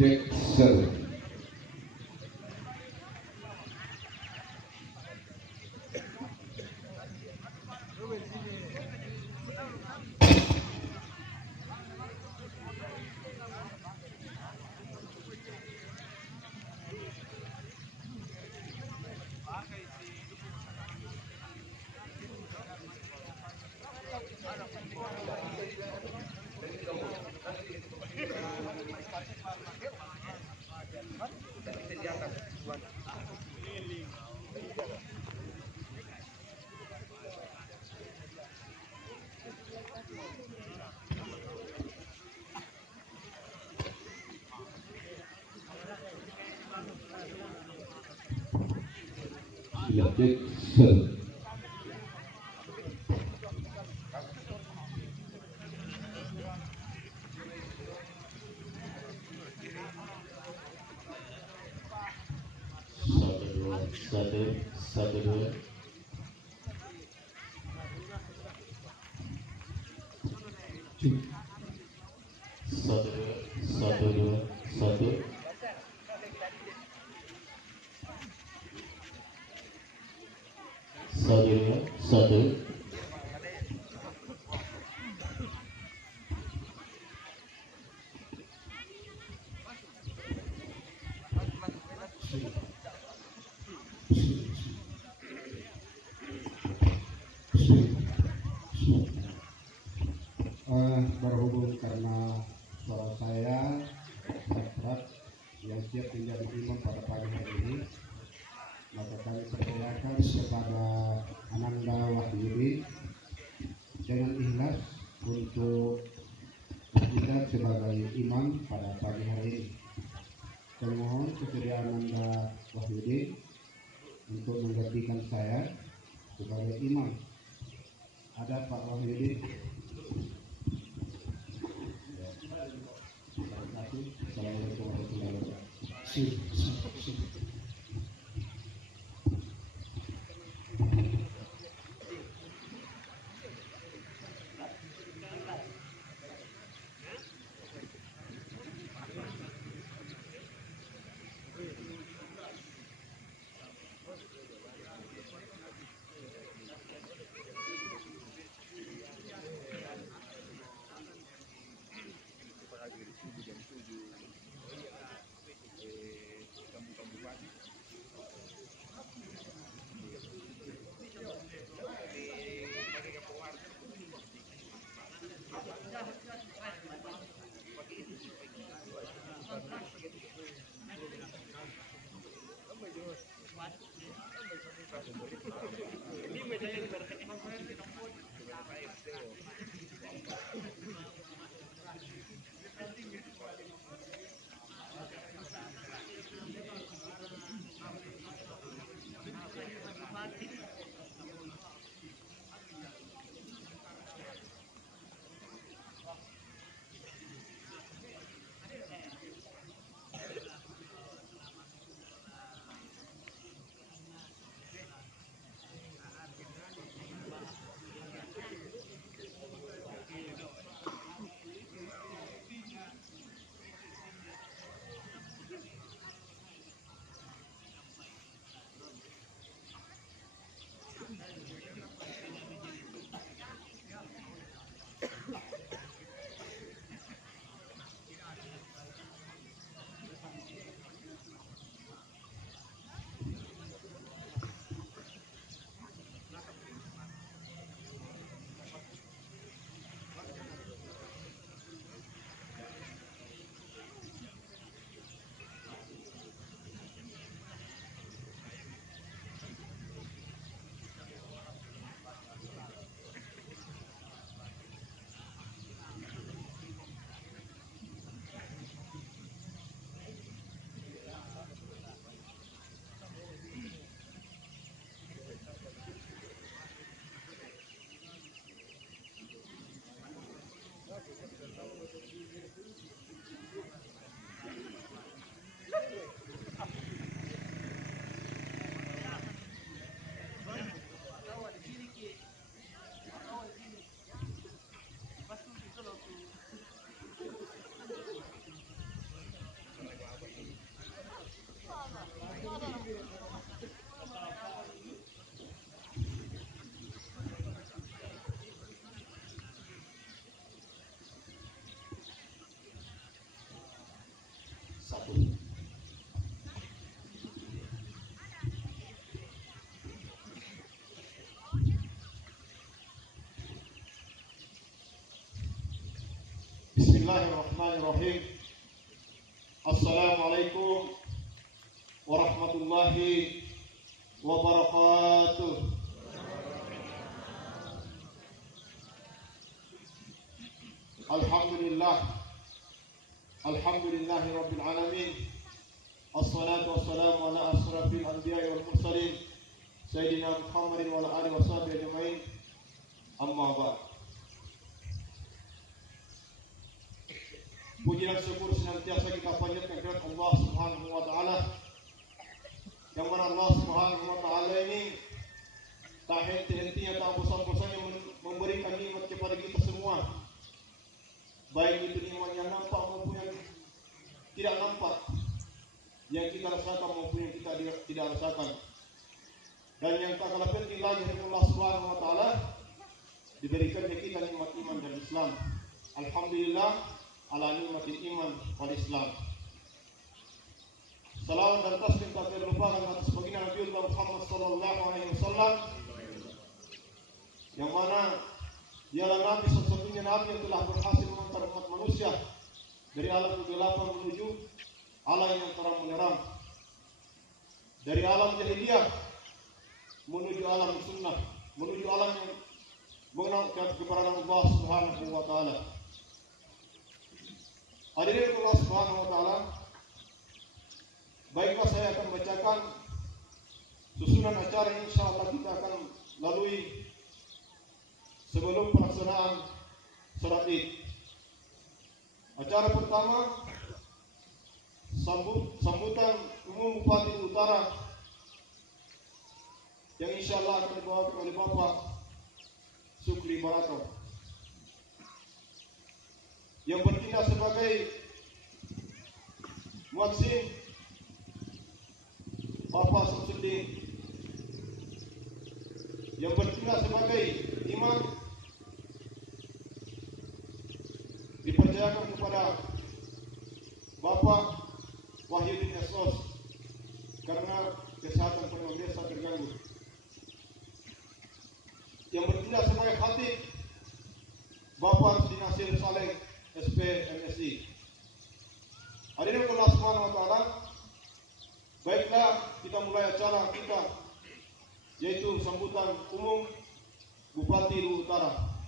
Jackson. Jackson. Satu dua. Satu. Berhubung karena suara saya berat yang siap menjadi imam pada pagi hari ini, maka kami percayakan kepada Ananda Wahyudi dengan ikhlas untuk kita sebagai imam pada pagi hari ini. Kami mohon kesediaan Ananda Wahyudi untuk menggantikan saya sebagai imam. Ada Pak Wahyudi? Assalamualaikum warahmatullahi wabarakatuh. Bismillahirrahmanirrahim. Assalamualaikum warahmatullahi wabarakatuh. Alhamdulillah. Alhamdulillahi rabbil alamin. Assalatu wassalamu ala asrafil anbiya'i wal mursalin Sayyidina Muhammadin wa ala alihi washabihi ajma'in. Amma ba'd. Puji dan syukur senantiasa kita panjatkan kepada Allah Subhanahu wa taala, yang mana Allah Subhanahu wa taala ini tak henti-hentinya, tak bosan-bosannya memberikan nikmat kepada kita semua, baik itu nikmat yang nampak maupun yang tidak nampak, yang kita rasakan maupun yang kita tidak rasakan. Dan yang tak kalah penting lagi dari Allah Subhanahu wa taala, diberikannya kita nikmat iman dan Islam. Alhamdulillah ala nikmatil iman wal Islam. Salawat dan tasbih tak terlupakan atas baginda Nabiullah Muhammad sallallahu alaihi wasallam, yang mana Nabi yang telah berhasil mengantar umat manusia dari alam kegelapan menuju alam yang terang menerang, dari alam jahiliyah menuju alam sunnah, menuju alam yang mengenal keberadaan Allah Subhanahu wa taala. Hadirin Allah Subhanahu wa taala, baiklah saya akan membacakan susunan acara yang insyaallah kita akan lalui sebelum pelaksanaan salat Id. Acara pertama, sambutan umum Bupati Utara yang insyaallah akan dibawakan oleh Bapak Sukri Barato yang bertindak sebagai muadzin Bapak Samsudin, yang bertindak sebagai imam dipercayakan kepada Bapak Wahyudin Esos karena kesehatan penyuluh desa terganggu. Yang bertindak sebagai khatib Bapak Rusdi Nasir Saleh SP MSI. Hadirin Allah Subhanahu wa taala, baiklah kita mulai acara kita, yaitu sambutan umum Bupati Luwu Utara.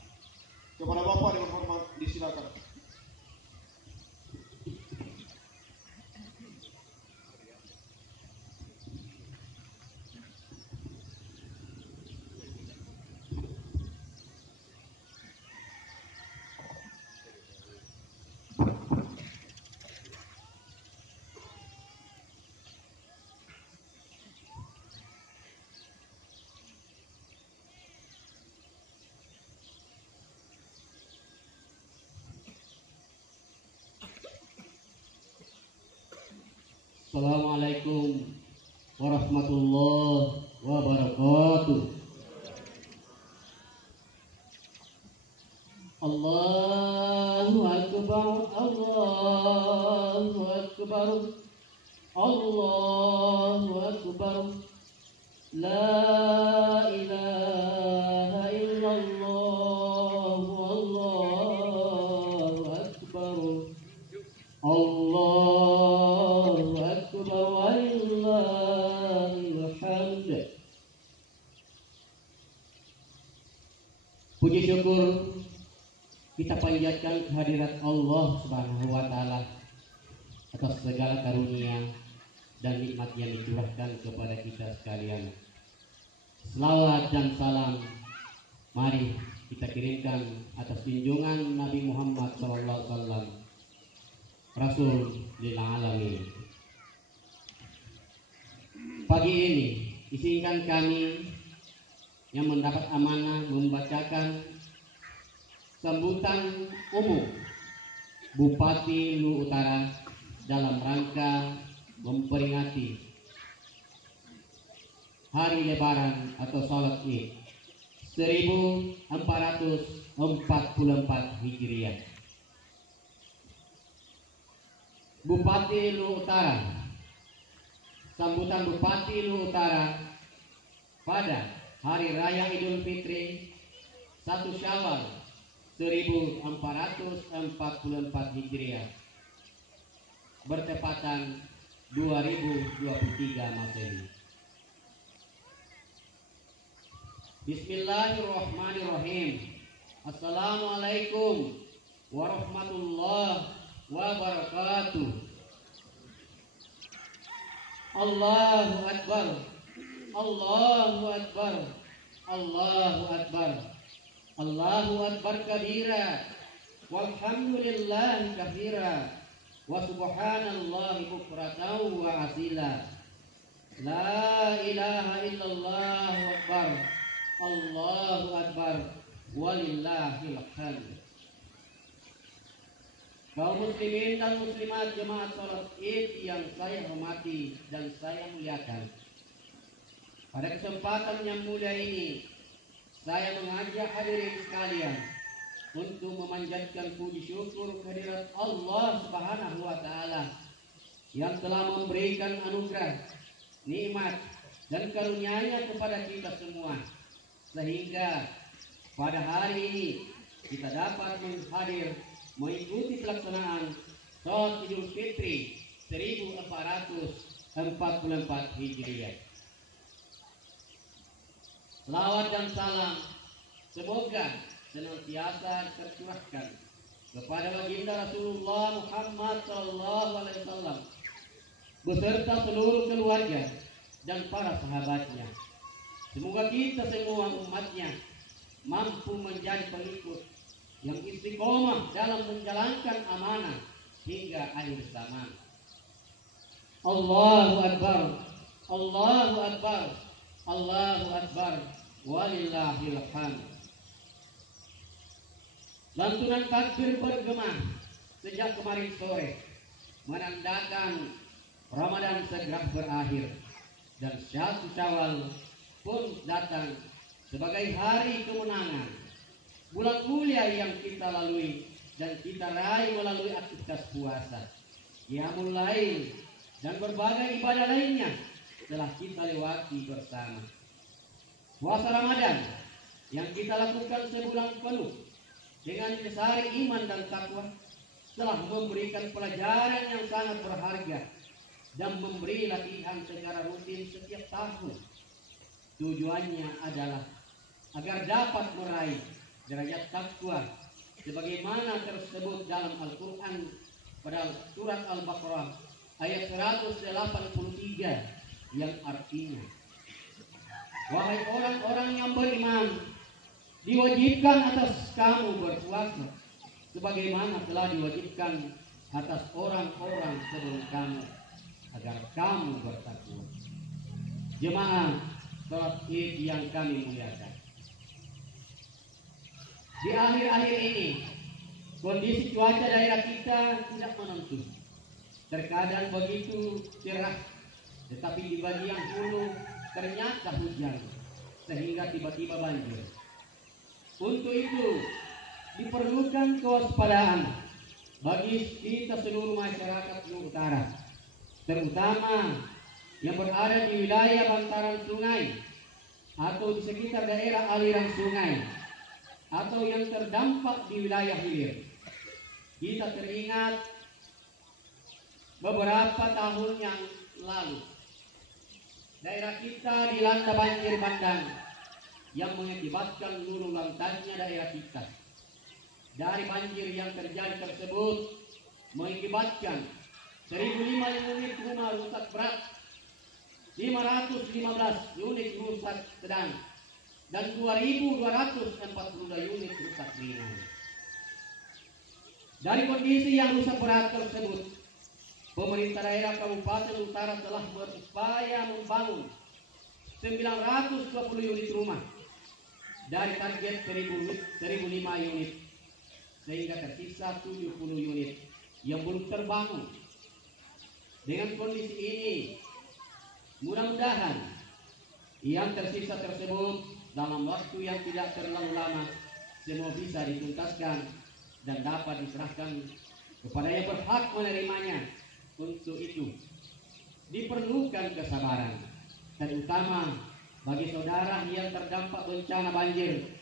Kepada Bapak dengan hormat disilakan. Assalamualaikum warahmatullahi wabarakatuh. Allahu Akbar, Allahu Akbar, Allahu Akbar. La ilaha illallah, Allahu Akbar, Allahu Akbar, walillahil hamd. Puji syukur kita panjatkan kehadirat Allah Subhanahu wa taala atas segala karunia dan nikmat yang dicurahkan kepada kita sekalian. Selawat dan salam mari kita kirimkan atas junjungan Nabi Muhammad SAW, Rasul lil alamin. Pagi ini izinkan kami yang mendapat amanah membacakan sambutan umum Bupati Luwu Utara dalam rangka memperingati Hari Lebaran atau Salat Id 1444 Hijriah. Bupati Luwu Utara. Sambutan Bupati Luwu Utara pada Hari Raya Idul Fitri 1 Syawal 1444 Hijriah bertepatan 2023 Masehi. Bismillahirrahmanirrahim. Assalamualaikum warahmatullahi wabarakatuh. Allahu Akbar, Allahu Akbar, Allahu Akbar, Allahu Akbar kabira, walhamdulillahi katsira, wa subhanallahi bukratan wa asila. La ilaha illallah akbar, Allahu Akbar, walillahil hamd. Kaum muslimin dan muslimat jemaat salat Id yang saya hormati dan saya muliakan. Pada kesempatan yang mulia ini, saya mengajak hadirin sekalian untuk memanjatkan puji syukur kehadirat Allah Subhanahu wa taala yang telah memberikan anugerah, nikmat dan karunia-Nya kepada kita semua, sehingga pada hari ini kita dapat mengikuti pelaksanaan Salat Idul Fitri 1444 Hijriah. Selawat dan salam semoga senantiasa tercurahkan kepada baginda Rasulullah Muhammad SAW beserta seluruh keluarga dan para sahabatnya. Semoga kita semua umatnya mampu menjadi pengikut yang istiqomah dalam menjalankan amanah hingga akhir zaman. Allahu Akbar, Allahu Akbar, Allahu Akbar, walillahil hamd. Lantunan takbir bergema sejak kemarin sore menandakan Ramadan segera berakhir dan 1 Syawal pun datang sebagai hari kemenangan. Bulan mulia yang kita lalui dan kita raih melalui aktivitas puasa, qiyamul lail, dan berbagai ibadah lainnya telah kita lewati bersama. Puasa Ramadan yang kita lakukan sebulan penuh dengan dasar iman dan takwa telah memberikan pelajaran yang sangat berharga dan memberi latihan secara rutin setiap tahun. Tujuannya adalah agar dapat meraih derajat takwa sebagaimana tersebut dalam Al-Quran pada surat Al-Baqarah ayat 183 yang artinya, wahai orang-orang yang beriman, diwajibkan atas kamu berpuasa sebagaimana telah diwajibkan atas orang-orang sebelum kamu agar kamu bertakwa. Jemaah salat Id yang kami muliakan, di akhir-akhir ini kondisi cuaca daerah kita tidak menentu. Terkadang begitu cerah, tetapi di bagian hulu ternyata hujan sehingga tiba-tiba banjir. Untuk itu diperlukan kewaspadaan bagi kita seluruh masyarakat Luwu Utara, terutama yang berada di wilayah bantaran sungai atau di sekitar daerah aliran sungai atau yang terdampak di wilayah hilir. Kita teringat beberapa tahun yang lalu daerah kita dilanda banjir bandang yang mengakibatkan luluh lantasnya daerah kita. Dari banjir yang terjadi tersebut mengakibatkan 1.005 unit rumah rusak berat, 515 unit rusak sedang, dan 2.242 unit rusak ringan. Dari kondisi yang rusak berat tersebut, pemerintah daerah Kabupaten Utara telah berupaya membangun 920 unit rumah dari target 1.005 unit, sehingga tersisa 70 unit yang belum terbangun. Dengan kondisi ini, mudah-mudahan yang tersisa tersebut dalam waktu yang tidak terlalu lama semua bisa dituntaskan dan dapat diserahkan kepada yang berhak menerimanya. Untuk itu diperlukan kesabaran, terutama bagi saudara yang terdampak bencana banjir,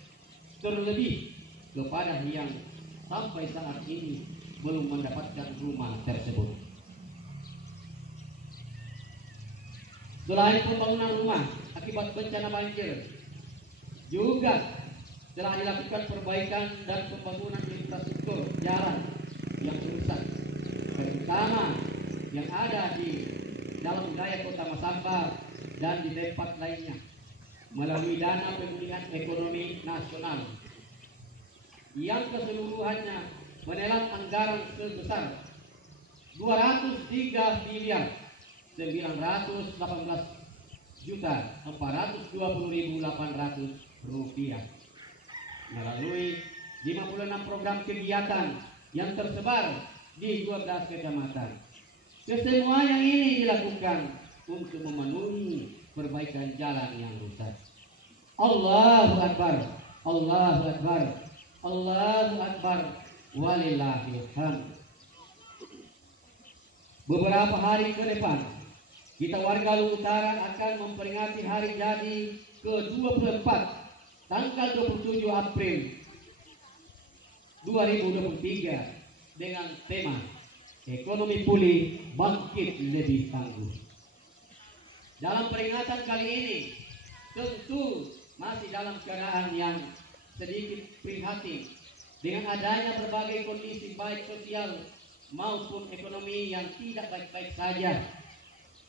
terlebih kepada yang sampai saat ini belum mendapatkan rumah tersebut. Selain pembangunan rumah akibat bencana banjir, juga telah dilakukan perbaikan dan pembangunan infrastruktur jalan yang rusak, terutama yang ada di dalam wilayah Kota Masamba dan di tempat lainnya melalui dana pemulihan ekonomi nasional yang keseluruhannya menelan anggaran sebesar 203.918.420.800 rupiah melalui 56 program kegiatan yang tersebar di 12 kecamatan. Kesemuanya ini dilakukan untuk memenuhi perbaikan jalan yang rusak. Allahu Akbar, Allahu Akbar, Allahu Akbar, walillahil hamd. Beberapa hari ke depan, kita warga Luwu Utara akan memperingati hari jadi ke-24 tanggal 27 April 2023 dengan tema Ekonomi Pulih Bangkit Lebih Tangguh. Dalam peringatan kali ini tentu masih dalam keadaan yang sedikit prihatin dengan adanya berbagai kondisi baik sosial maupun ekonomi yang tidak baik-baik saja.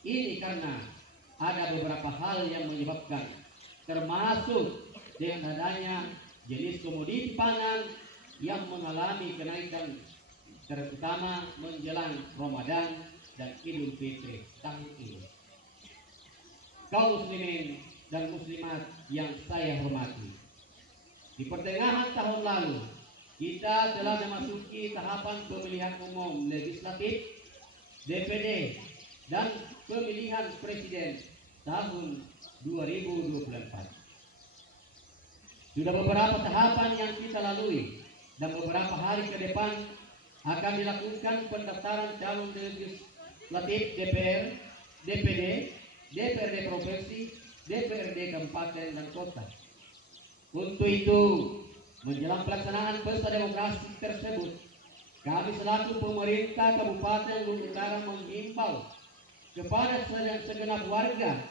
Ini karena ada beberapa hal yang menyebabkan, termasuk dengan adanya jenis komoditi pangan yang mengalami kenaikan, terutama menjelang Ramadan dan Idul Fitri tahun ini. Kaum muslimin dan muslimat yang saya hormati, di pertengahan tahun lalu kita telah memasuki tahapan pemilihan umum legislatif, DPD, dan pemilihan presiden tahun 2024. Sudah beberapa tahapan yang kita lalui dan beberapa hari ke depan akan dilakukan pendaftaran calon legislatif DPR, DPD, DPRD provinsi, DPRD kabupaten dan kota. Untuk itu, menjelang pelaksanaan pesta demokrasi tersebut, kami selaku pemerintah Kabupaten Luwu Utara menghimbau kepada segenap warga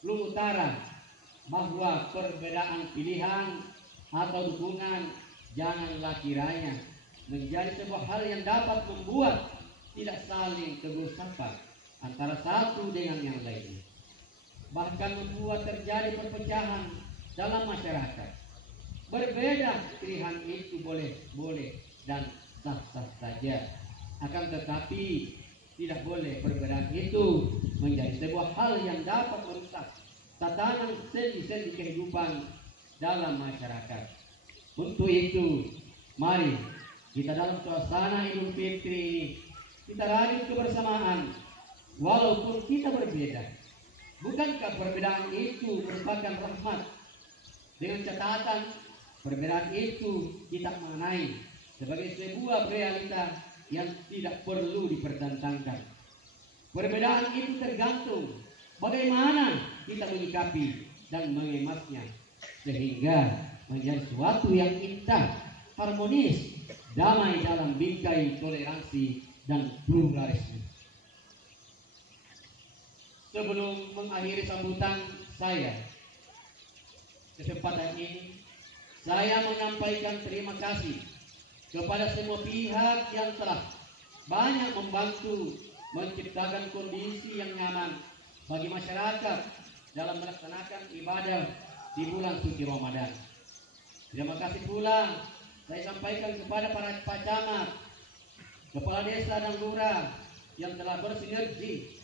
Luwu Utara bahwa perbedaan pilihan atau dukungan janganlah kiranya menjadi sebuah hal yang dapat membuat tidak saling tegur sapa antara satu dengan yang lainnya, bahkan membuat terjadi perpecahan dalam masyarakat. Berbeda pilihan itu boleh dan sah-sah saja, akan tetapi tidak boleh perbedaan itu menjadi sebuah hal yang dapat merusak tatanan sendi-sendi kehidupan dalam masyarakat. Untuk itu, mari kita dalam suasana Idul Fitri ini kita rajut kebersamaan walaupun kita berbeda. Bukankah perbedaan itu merupakan rahmat? Dengan catatan perbedaan itu kita mengenai sebagai sebuah realita yang tidak perlu dipertentangkan. Perbedaan itu tergantung bagaimana kita menyikapi dan mengemasnya sehingga menjadi sesuatu yang indah, harmonis, damai dalam bingkai toleransi dan pluralisme. Sebelum mengakhiri sambutan saya, kesempatan ini saya menyampaikan terima kasih kepada semua pihak yang telah banyak membantu menciptakan kondisi yang nyaman bagi masyarakat dalam melaksanakan ibadah di bulan suci Ramadan. Terima kasih pula saya sampaikan kepada para camat, kepala desa dan lurah yang telah bersinergi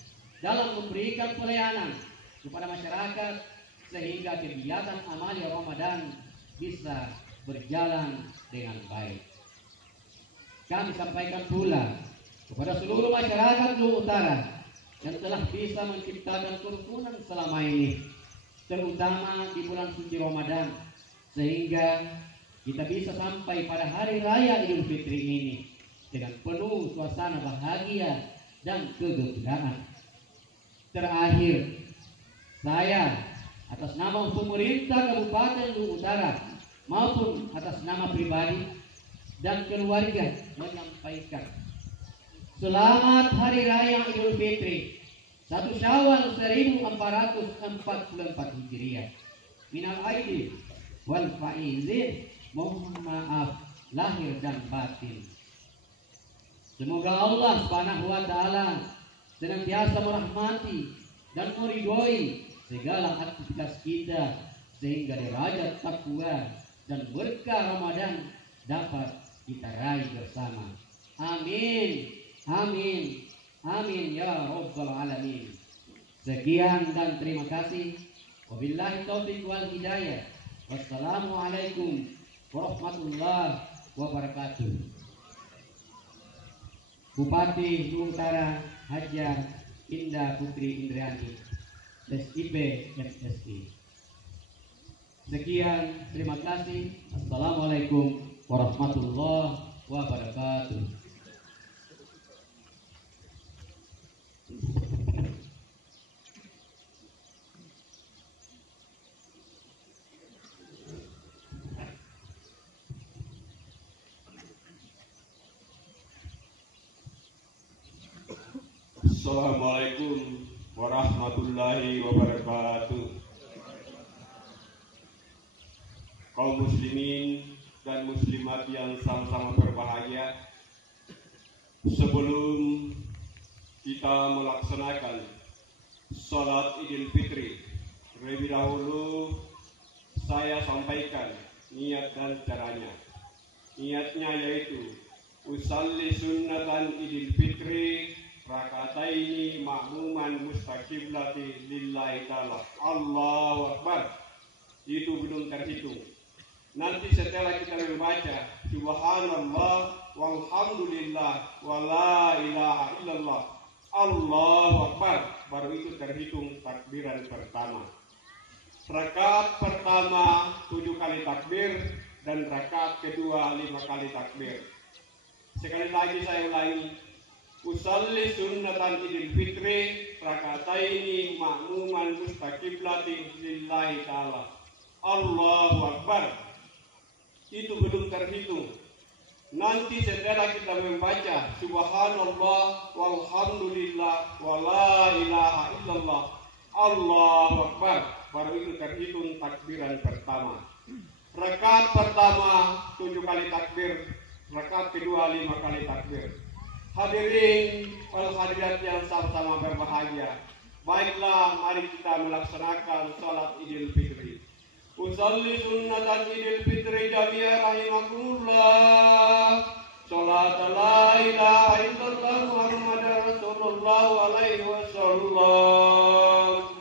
dalam memberikan pelayanan kepada masyarakat sehingga kegiatan amalia Ramadan bisa berjalan dengan baik. Kami sampaikan pula kepada seluruh masyarakat Luwu Utara yang telah bisa menciptakan kerukunan selama ini, terutama di bulan suci Ramadan, sehingga kita bisa sampai pada hari raya Idul Fitri ini dengan penuh suasana bahagia dan kegembiraan. Terakhir, saya atas nama pemerintah Kabupaten Luwu Utara maupun atas nama pribadi dan keluarga menyampaikan selamat Hari Raya Idul Fitri 1 Syawal 1444 Hijriah. Minal aidin wal faizin, mohon maaf lahir dan batin. Semoga Allah Subhanahu wa taala senantiasa merahmati dan meridhoi segala aktivitas kita sehingga derajat takwa dan berkah Ramadan dapat kita raih bersama. Amin. Amin. Amin ya rabbal alamin. Sekian dan terima kasih. Wabillahi taufiq wal hidayah. Wassalamualaikum warahmatullahi wabarakatuh. Bupati Luwu Utara Hajar Indah Putri Indriani, SIP MSI. Sekian, terima kasih. Assalamualaikum warahmatullahi wabarakatuh. Assalamualaikum warahmatullahi wabarakatuh. Kaum muslimin dan muslimat yang sama-sama berbahagia, sebelum kita melaksanakan salat Idul Fitri, terlebih dahulu saya sampaikan niat dan caranya. Niatnya yaitu usalli sunnatan Idul Fitri rakataini ma'muman mustaqiblati lillahi ta'ala. Allahu Akbar. Itu belum terhitung. Nanti setelah kita membaca subhanallah walhamdulillah wala ilaha illallah Allahu Akbar, baru itu terhitung takbiran pertama. Rakaat pertama 7 kali takbir dan rakaat kedua 5 kali takbir. Sekali lagi saya ulangi, usalli sunnatan Idul Fitri rakataini ma'muman mustaqiblati lillahi ta'ala. Allahu Akbar. Itu belum terhitung. Nanti setelah kita membaca subhanallah walhamdulillah wala ilaha illallah Allahu Akbar, baru itu terhitung takbiran pertama. Rakaat pertama 7 kali takbir, rakaat kedua 5 kali takbir. Hadirin wal hadirat yang sama-sama berbahagia, baiklah mari kita melaksanakan salat Idul Fitri. Usalli sunnatan Idul Fitri jami'a rahimakumullah. Salat la ilaha illallah Muhammadar Rasulullah alaihi wasallam.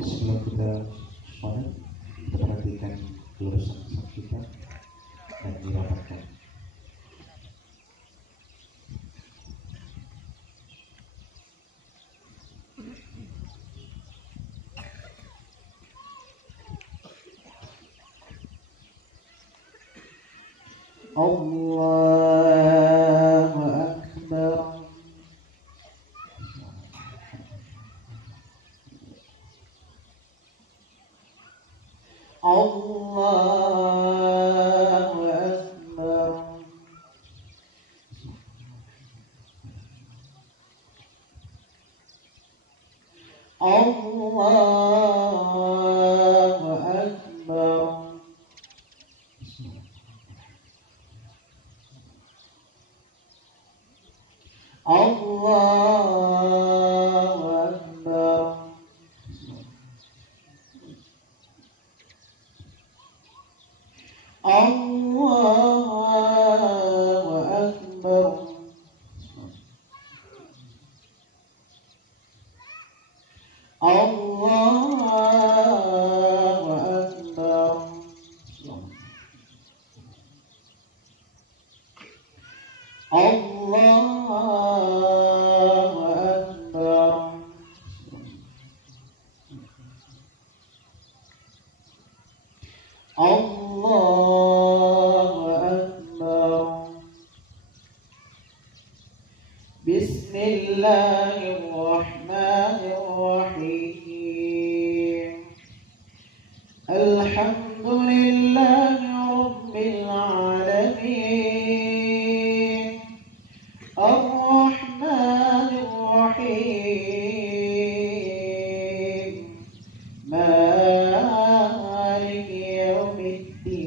Sebelum kita sholat, perhatikan lurusan kita dan dirapatkan. Allahu Akbar. Allahu Akbar. Allahu Akbar. Allahu Akbar. Allahu Akbar. Allahu Akbar. Allahu Akbar. Allahu Akbar. Bismillahirrahmanirrahim. Alhamdulillahi Rabbil alamin. Ar-Rahmanir Rahim. Maliki yaumiddin.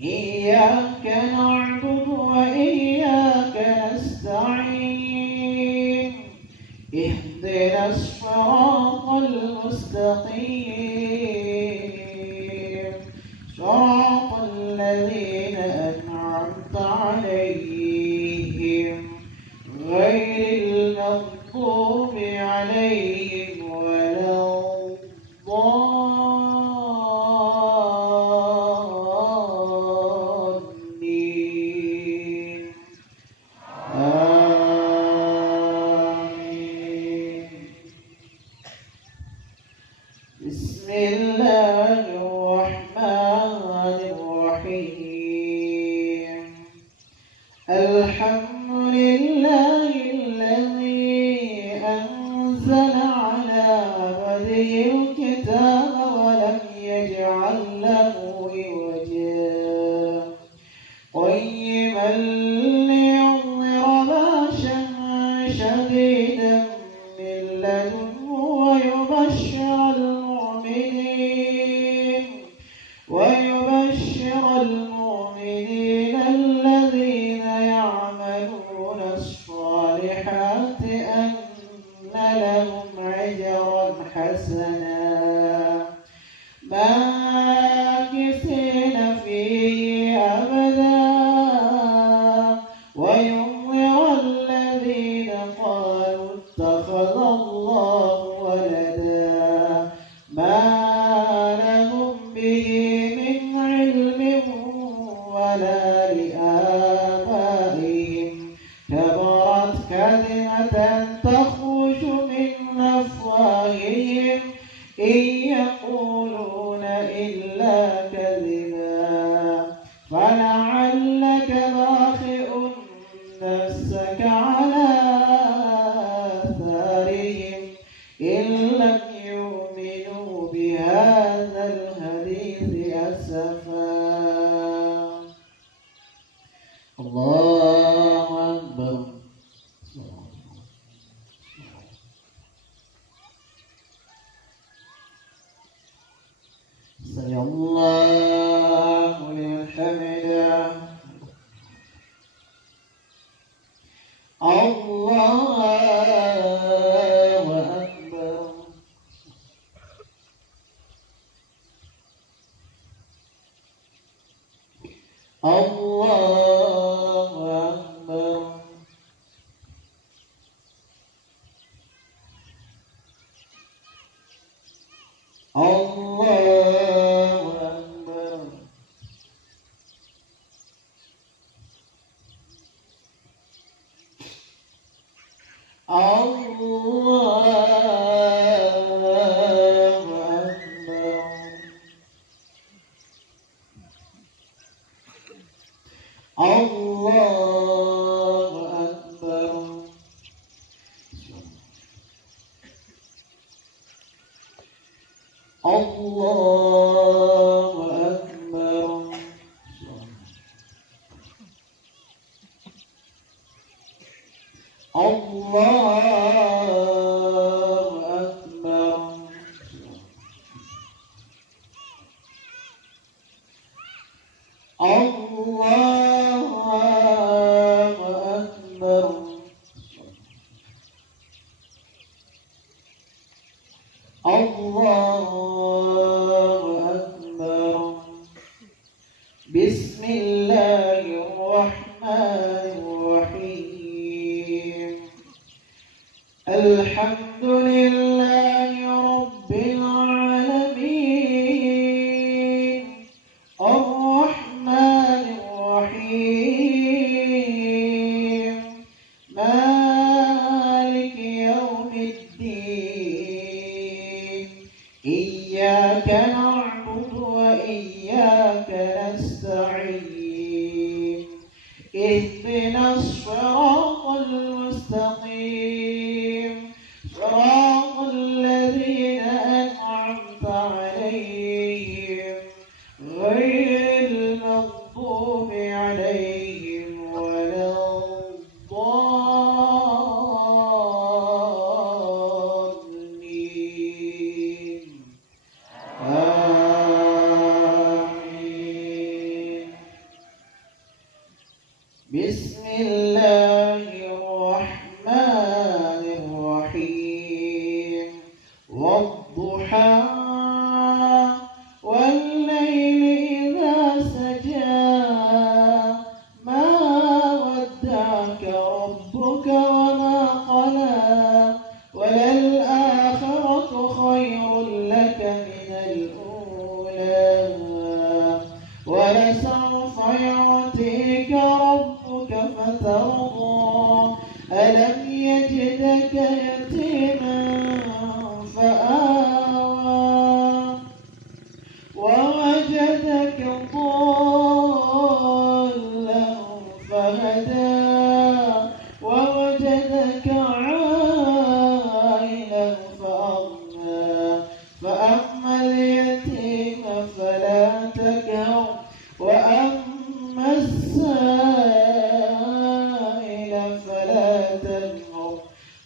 Iyyaka na'budu wa iyyaka nasta'in. Ihdinas siratal mustaqim. Siratal ladzina an'amta 'alaihim ghairil maghdubi 'alaihim waladdallin. Amin. Bismillahirrahmanirrahim. Alhamdulillahilladzi anzala Allahu Akbar. Sami Allahu liman hamidah. Allahu Akbar. Allahu Akbar. Allahu Akbar. Allahu Akbar. Allahu Akbar. Allahu Akbar. Allahu Akbar. Bismillahirrahmanirrahim. Alhamdulillahi Rabbil Alamin. Ar-Rahmanir Rahim. Maliki Yawmiddin. Iyyaka na'budu wa iyyaka nasta'in. Ihdinas siratal mustaqim. Siratal ladzina an'amta 'alaihim ghairil maghdubi 'alaihim waladdallin. Amin. Bismillahirrahmanirrahim. Wadduha wal-laili idza saja. Ma wadda'aka rabbuka wa ma qala. Walal-akhiratu khayrun laka minal ula. وَلَسَوْفَ يُعْطِيكَ رَبُّكَ فَتَرْضَىٰ. أَلَمْ يَجِدْكَ يَتِيمًا فَآوَىٰ. وَوَجَدَكَ ضَالًّا فَهَدَىٰ. وَوَجَدَكَ عَائِلًا فَأَغْنَىٰ. فَأَمَّا الْيَتِيمَ فَلَا تَقْهَرْ. وَأَمَّا السَّائِلَ فَلَا تَنْهَرْ.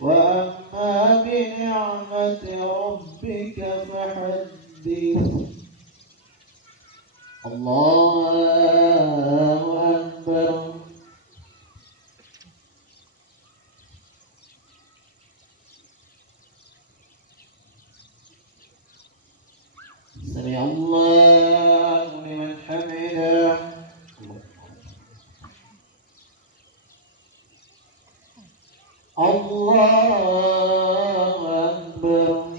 وَأَمَّا بِنِعْمَةِ رَبِّكَ فَحَدِّثْ. Allahu Akbar. Sami Allahu liman hamidah. Allahu Akbar.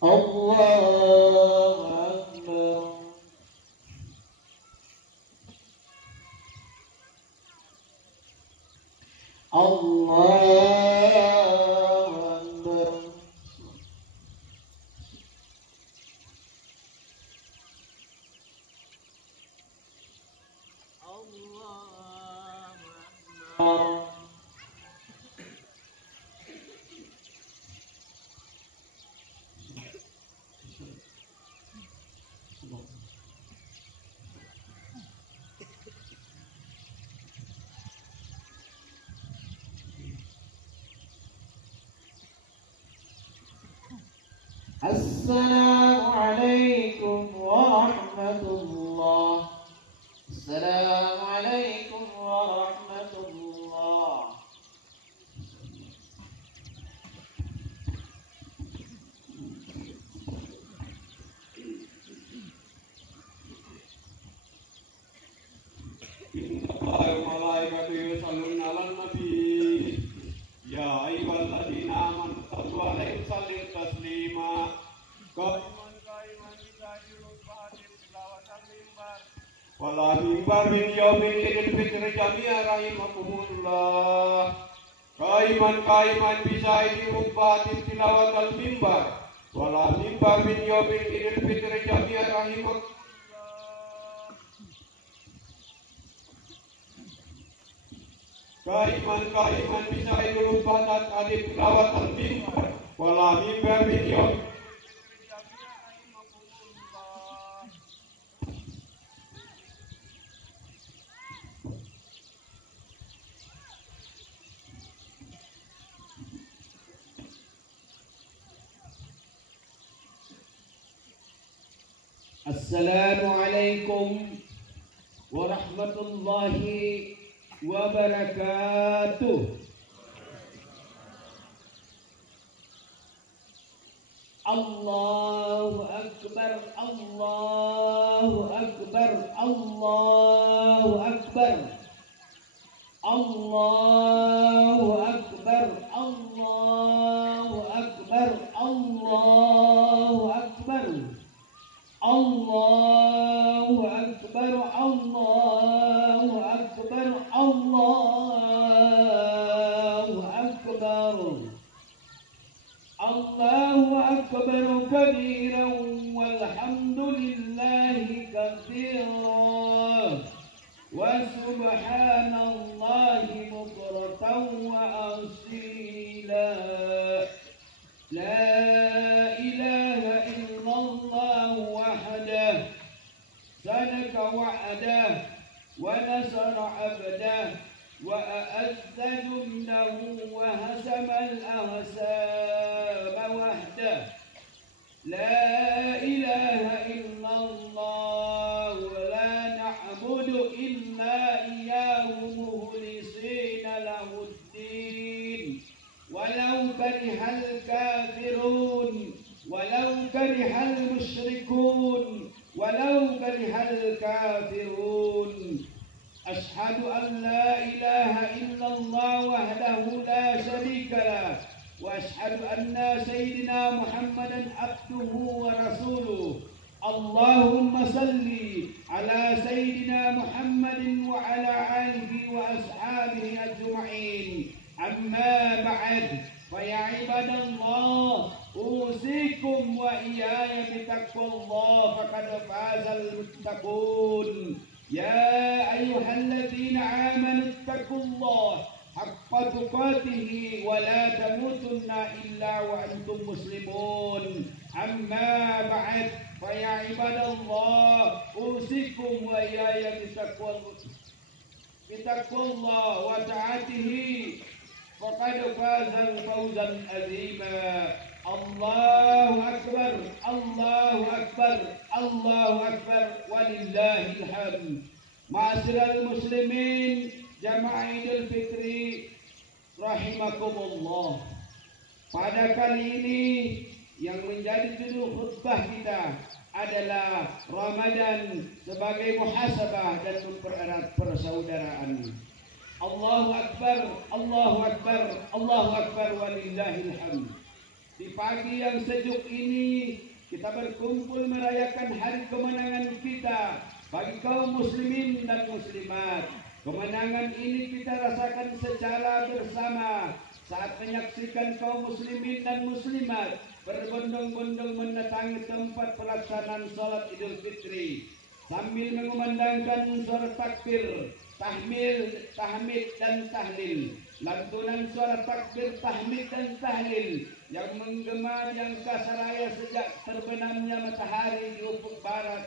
Allahu Akbar. Allahu Akbar. السلام عليكم ورحمة الله. السلام عليكم ورحمة الله. Malaikatu yusalluna 'alan nabi ya ayyuhalladzina amanu sallu 'alaihi wa sallimu taslima. Wala mimbar min yaumin idil fitri jami'a rahimakumullah. Kaiman bisa ini rubbatin tilawat al-mimbar. Wala mimbar min yaumin idil fitri jami'a rahimakumullah. Kaiman bisa ini rubbatin adil tilawat al-mimbar. Wala mimbar min yaumin Assalamualaikum warahmatullahi wabarakatuh. Allahu Akbar, Allahu Akbar, Allahu Akbar, Allahu Akbar, Allahu Akbar, Allahu Akbar. Allahu Akbar, Allahu Akbar, Allahu Akbar. Allahu Akbar kabiran walhamdulillahi katsiran wa subhanallahi bukratan wa asila. La ilaha illallah wahdah sadaka wa'dah wa nasara abdah wa a'azza jundahu wa hasama al-ahzaba wahdah. La ilaha illallah wa la na'budu illa iyyahu mukhlisina lahuddin walau karihal kafirun walau karihal musyrikun walau karihal kafirun. Ashhadu an la ilaha illallah wahdahu la syarika lah wa ashhadu anna sayyidina Muhammadan abduhu wa rasuluh. Allahumma salli ala sayyidina Muhammadin wa ala alihi wa ashabihi ajma'in. Amma ba'd, fa ya ibadallah, usikum wa iyaya bitaqwallah faqad fazal muttaqun. Ya ayyuhalladzina amanu ittaqullah haqqa tuqatih wa la tamutunna illa wa antum muslimun. Amma ba'd, fa ya ibadallah, usikum wa iyaya bitaqwallah wa ta'atihi faqad fazal fawzan azima. Allahu Akbar, Allahu Akbar, Allahu Akbar, walillahil hamd. Ma'asyiral muslimin, jamaah Idul Fitri rahimakumullah. Pada kali ini yang menjadi judul khutbah kita adalah Ramadan sebagai muhasabah dan mempererat persaudaraan. Allahu Akbar, Allahu Akbar, Allahu Akbar, walillahil hamd. Di pagi yang sejuk ini kita berkumpul merayakan hari kemenangan kita bagi kaum muslimin dan muslimat. Kemenangan ini kita rasakan secara bersama saat menyaksikan kaum muslimin dan muslimat berbondong-bondong mendatangi tempat pelaksanaan salat Idul Fitri sambil mengumandangkan suara takbir, tahmid dan tahlil. Lantunan suara takbir, tahmid dan tahlil yang menggema di angkasa raya sejak terbenamnya matahari di ufuk barat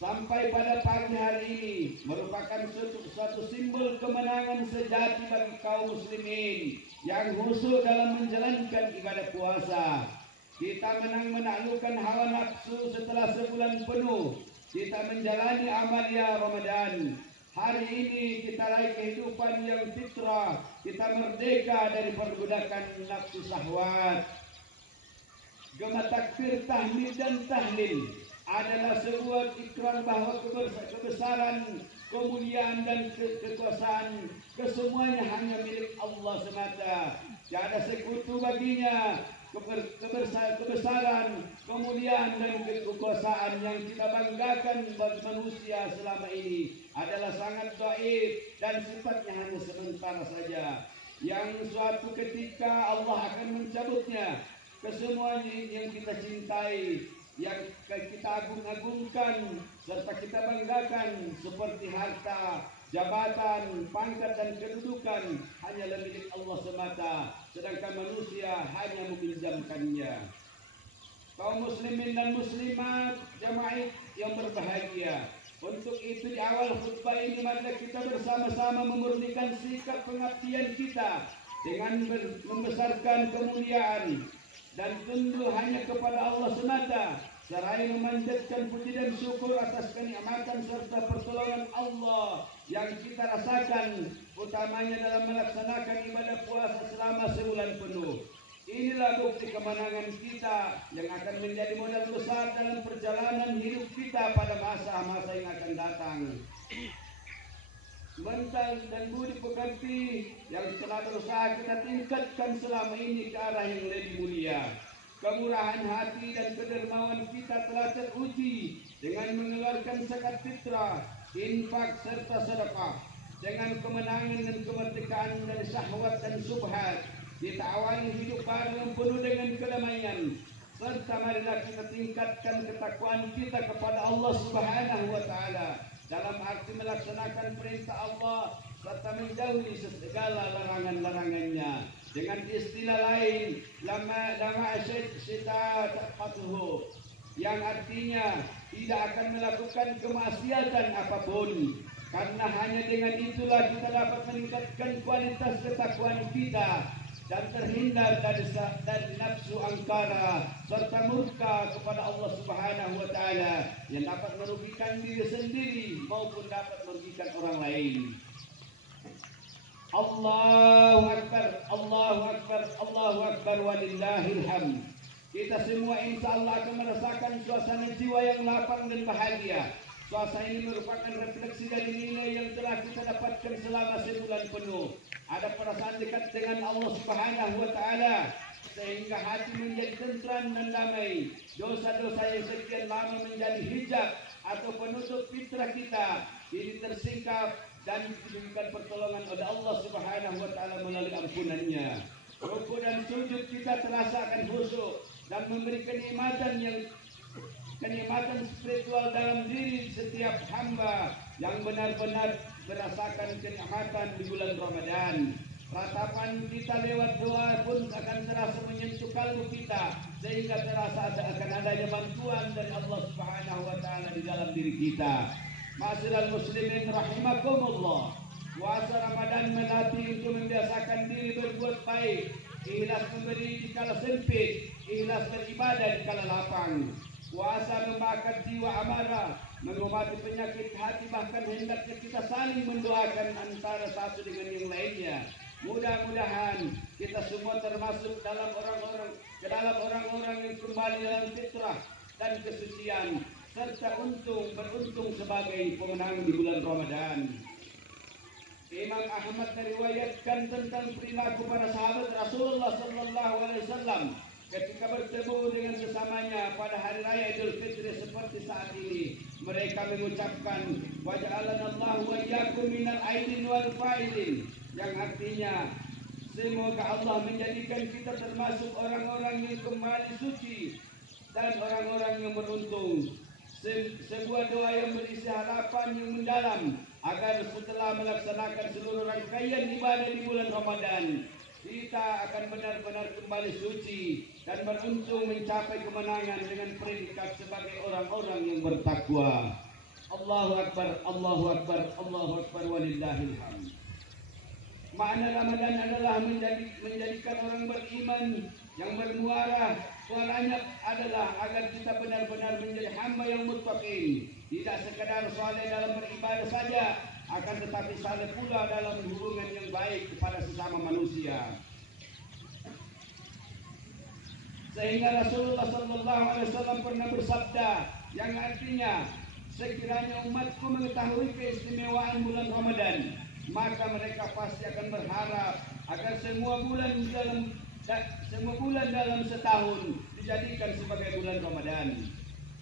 sampai pada pagi hari ini merupakan suatu simbol kemenangan sejati bagi kaum muslimin yang khusyuk dalam menjalankan ibadah puasa. Kita menaklukkan hawa nafsu setelah sebulan penuh. Kita menjalani amalia Ramadan. Hari ini kita raih kehidupan yang fitrah. Kita merdeka dari perbudakan nafsu syahwat. Gema takbir, tahmid dan tahlil adalah sebuah ikrar bahwa kebesaran, kemuliaan dan kekuasaan kesemuanya hanya milik Allah semata. Tiada sekutu baginya. Kebesaran, kemuliaan dan kekuasaan yang kita banggakan bagi manusia selama ini adalah sangat dhaif dan sifatnya hanya sementara saja. Yang suatu ketika Allah akan mencabutnya. Kesemuanya yang kita cintai, yang kita agung-agungkan serta kita banggakan seperti harta, jabatan, pangkat dan kedudukan hanyalah milik Allah semata, sedangkan manusia hanya meminjamkannya. Kaum muslimin dan muslimat, jamaah yang berbahagia, untuk itu di awal khutbah ini mari kita bersama-sama memurnikan sikap pengabdian kita dengan membesarkan kemuliaan dan tunduk hanya kepada Allah semata, seraya memanjatkan puji dan syukur atas kenikmatan serta pertolongan Allah yang kita rasakan, utamanya dalam melaksanakan ibadah puasa selama sebulan penuh. Inilah bukti kemenangan kita yang akan menjadi modal besar dalam perjalanan hidup kita pada masa-masa yang akan datang. Mental dan budi pekerti yang telah berusaha kita tingkatkan selama ini ke arah yang lebih mulia. Kemurahan hati dan kedermawan kita telah teruji dengan mengeluarkan zakat fitrah, infak serta sedekah. Dengan kemenangan dan kemerdekaan dari syahwat dan subhat, kita awali hidup baru yang penuh dengan kedamaian. Serta marilah kita tingkatkan ketakwaan kita kepada Allah Subhanahu wa taala dalam arti melaksanakan perintah Allah serta menjauhi segala larangan-larangannya. Dengan istilah lain, lama syita taqatuhu, yang artinya tidak akan melakukan kemaksiatan apapun. Karena hanya dengan itulah kita dapat meningkatkan kualitas ketakwaan kita dan terhindar dari nafsu angkara serta murka kepada Allah Subhanahu wa taala yang dapat merugikan diri sendiri maupun dapat merugikan orang lain. Allahu Akbar, Allahu Akbar, Allahu Akbar, walillahil hamd. Kita semua insya Allah akan merasakan suasana jiwa yang lapang dan bahagia. Suasana ini merupakan refleksi dari nilai yang telah kita dapatkan selama sebulan penuh. Ada perasaan dekat dengan Allah Subhanahu wa taala sehingga hati menjadi tentram dan damai. Dosa-dosa yang sekian lama menjadi hijab atau penutup fitrah kita ini tersingkap dan diberikan pertolongan oleh Allah Subhanahu wa taala melalui ampunannya. Rukuk dan sujud kita terasa akan khusyuk dan memberi kenikmatan spiritual dalam diri setiap hamba yang benar-benar merasakan kenikmatan di bulan Ramadan. Ratapan kita lewat doa pun akan terasa menyentuh kalbu kita sehingga terasa akan adanya bantuan dari Allah Subhanahu wa taala di dalam diri kita. Ma'asyiral muslimin rahimakumullah. Puasa Ramadan melatih untuk membiasakan diri berbuat baik, ikhlas memberi di kala sempit, ikhlas beribadah di kala lapang. Puasa membakar jiwa amarah, mengobati penyakit hati, bahkan hendaknya kita saling mendoakan antara satu dengan yang lainnya. Mudah-mudahan kita semua termasuk dalam orang-orang yang kembali dalam fitrah dan kesucian serta beruntung sebagai pemenang di bulan Ramadan. Imam Ahmad meriwayatkan tentang perilaku para sahabat Rasulullah sallallahu alaihi wasallam ketika bertemu dengan sesamanya pada hari raya Idul Fitri seperti saat ini. Mereka mengucapkan waja'alanallahu wa iyyakum minal aidin wal fa'ilin, yang artinya semoga Allah menjadikan kita termasuk orang-orang yang kembali suci dan orang-orang yang beruntung. Sebuah doa yang berisi harapan yang mendalam agar setelah melaksanakan seluruh rangkaian ibadah di bulan Ramadan, kita akan benar-benar kembali suci dan beruntung mencapai kemenangan dengan predikat sebagai orang-orang yang bertakwa. Allahu Akbar, Allahu Akbar, Allahu Akbar, walillahil hamd. Makna Ramadan adalah menjadikan orang beriman yang bermuara suaranya adalah agar kita benar-benar menjadi hamba yang muttaqin, tidak sekadar saleh dalam beribadah saja, akan tetapi saleh pula dalam hubungan yang baik kepada sesama manusia. Sehingga Rasulullah SAW pernah bersabda yang artinya, sekiranya umatku mengetahui keistimewaan bulan Ramadan, maka mereka pasti akan berharap agar semua bulan dalam setahun dijadikan sebagai bulan Ramadan.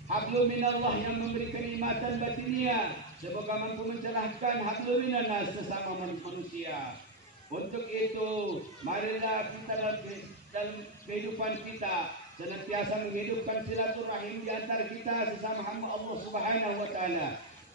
Hablum minallah yang memberi kenikmatan batiniah, semoga mampu mencerahkan hablum minannas sesama manusia. Untuk itu, marilah kita dalam kehidupan kita senantiasa menghidupkan silaturahim di antara kita sesama hamba Allah Subhanahu wa taala.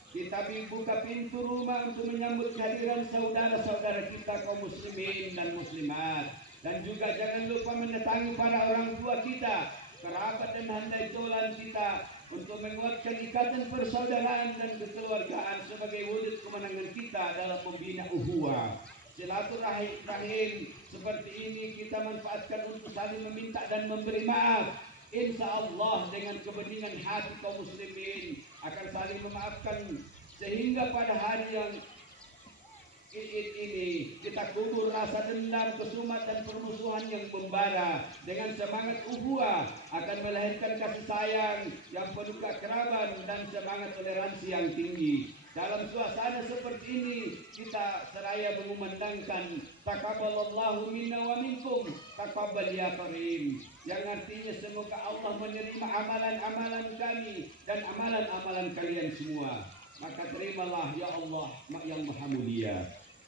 Kita buka pintu rumah untuk menyambut kehadiran saudara-saudara kita kaum muslimin dan muslimat. Dan juga jangan lupa mendatangi para orang tua kita, kerabat dan handai tolan kita, untuk menguatkan ikatan persaudaraan dan kekeluargaan sebagai wujud kemenangan kita dalam membina ukhuwah. Silaturahim seperti ini kita manfaatkan untuk saling meminta dan memberi maaf. Insya Allah dengan kebeningan hati kaum muslimin akan saling memaafkan, sehingga pada hari yang ini kita kubur rasa dendam, kesumat dan permusuhan yang membara. Dengan semangat ukhuwah akan melahirkan kasih sayang yang penuh keakraban dan semangat toleransi yang tinggi. Dalam suasana seperti ini kita seraya mengumandangkan taqabbalallahu minna wa minkum taqabbal ya karim, yang artinya semoga Allah menerima amalan-amalan kami dan amalan-amalan kalian semua. Maka terimalah ya Allah yang Maha Mulia.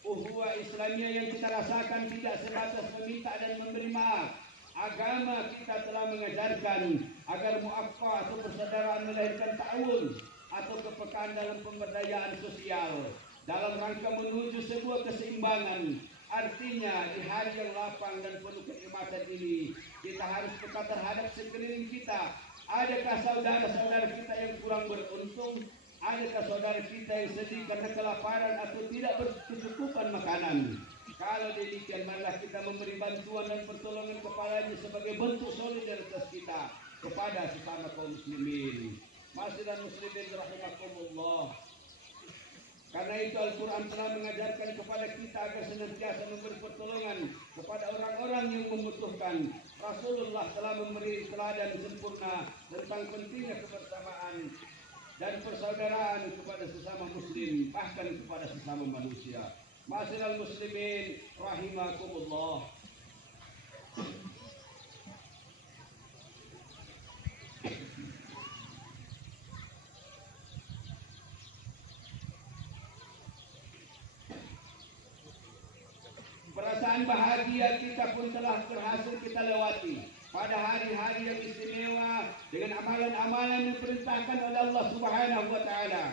Ukhuwah Islamiyah yang kita rasakan tidak sebatas meminta dan memberi maaf. Agama kita telah mengajarkan agar mu'affah atau persaudaraan melahirkan ta'awun atau kepekaan dalam pemberdayaan sosial dalam rangka menuju sebuah keseimbangan. Artinya di hari yang lapang dan penuh kenikmatan ini kita harus peka terhadap sekeliling kita. Adakah saudara-saudara kita yang kurang beruntung? Adakah saudara kita yang sedih karena kelaparan atau tidak berkecukupan makanan? Kalau demikian, marilah kita memberi bantuan dan pertolongan kepadanya sebagai bentuk solidaritas kita kepada sesama kaum muslimin. Ma'asyiral muslimin rahimakumullah. Karena itu Al-Quran telah mengajarkan kepada kita agar senantiasa memberi pertolongan kepada orang-orang yang membutuhkan. Rasulullah telah memberi teladan sempurna tentang pentingnya kebersamaan dan persaudaraan kepada sesama muslim, bahkan kepada sesama manusia. Ma'asyiral muslimin rahimakumullah. Perasaan bahagia kita pun telah berhasil kita lewati pada hari-hari yang istimewa dengan amalan-amalan yang diperintahkan oleh Allah Subhanahu wa taala.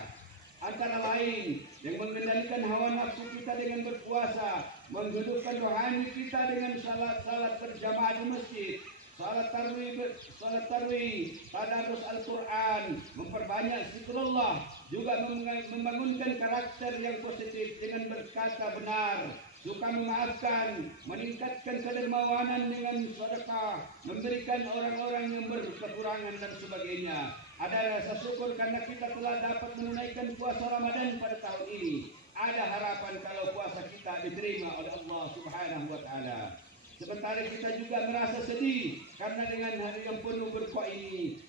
Antara lain yang mengendalikan hawa nafsu kita dengan berpuasa, menghidupkan rohani kita dengan salat berjamaah di masjid, salat tarawih, tadarus Al-Quran, memperbanyak zikrullah, juga membangunkan karakter yang positif dengan berkata benar, suka memaafkan, meningkatkan kedermawanan dengan sedekah, memberikan orang-orang yang berkekurangan dan sebagainya. Ada rasa syukur karena kita telah dapat menunaikan puasa Ramadan pada tahun ini. Ada harapan kalau puasa kita diterima oleh Allah Subhanahu wa taala. Sementara kita juga merasa sedih karena dengan hari yang penuh berkah ini,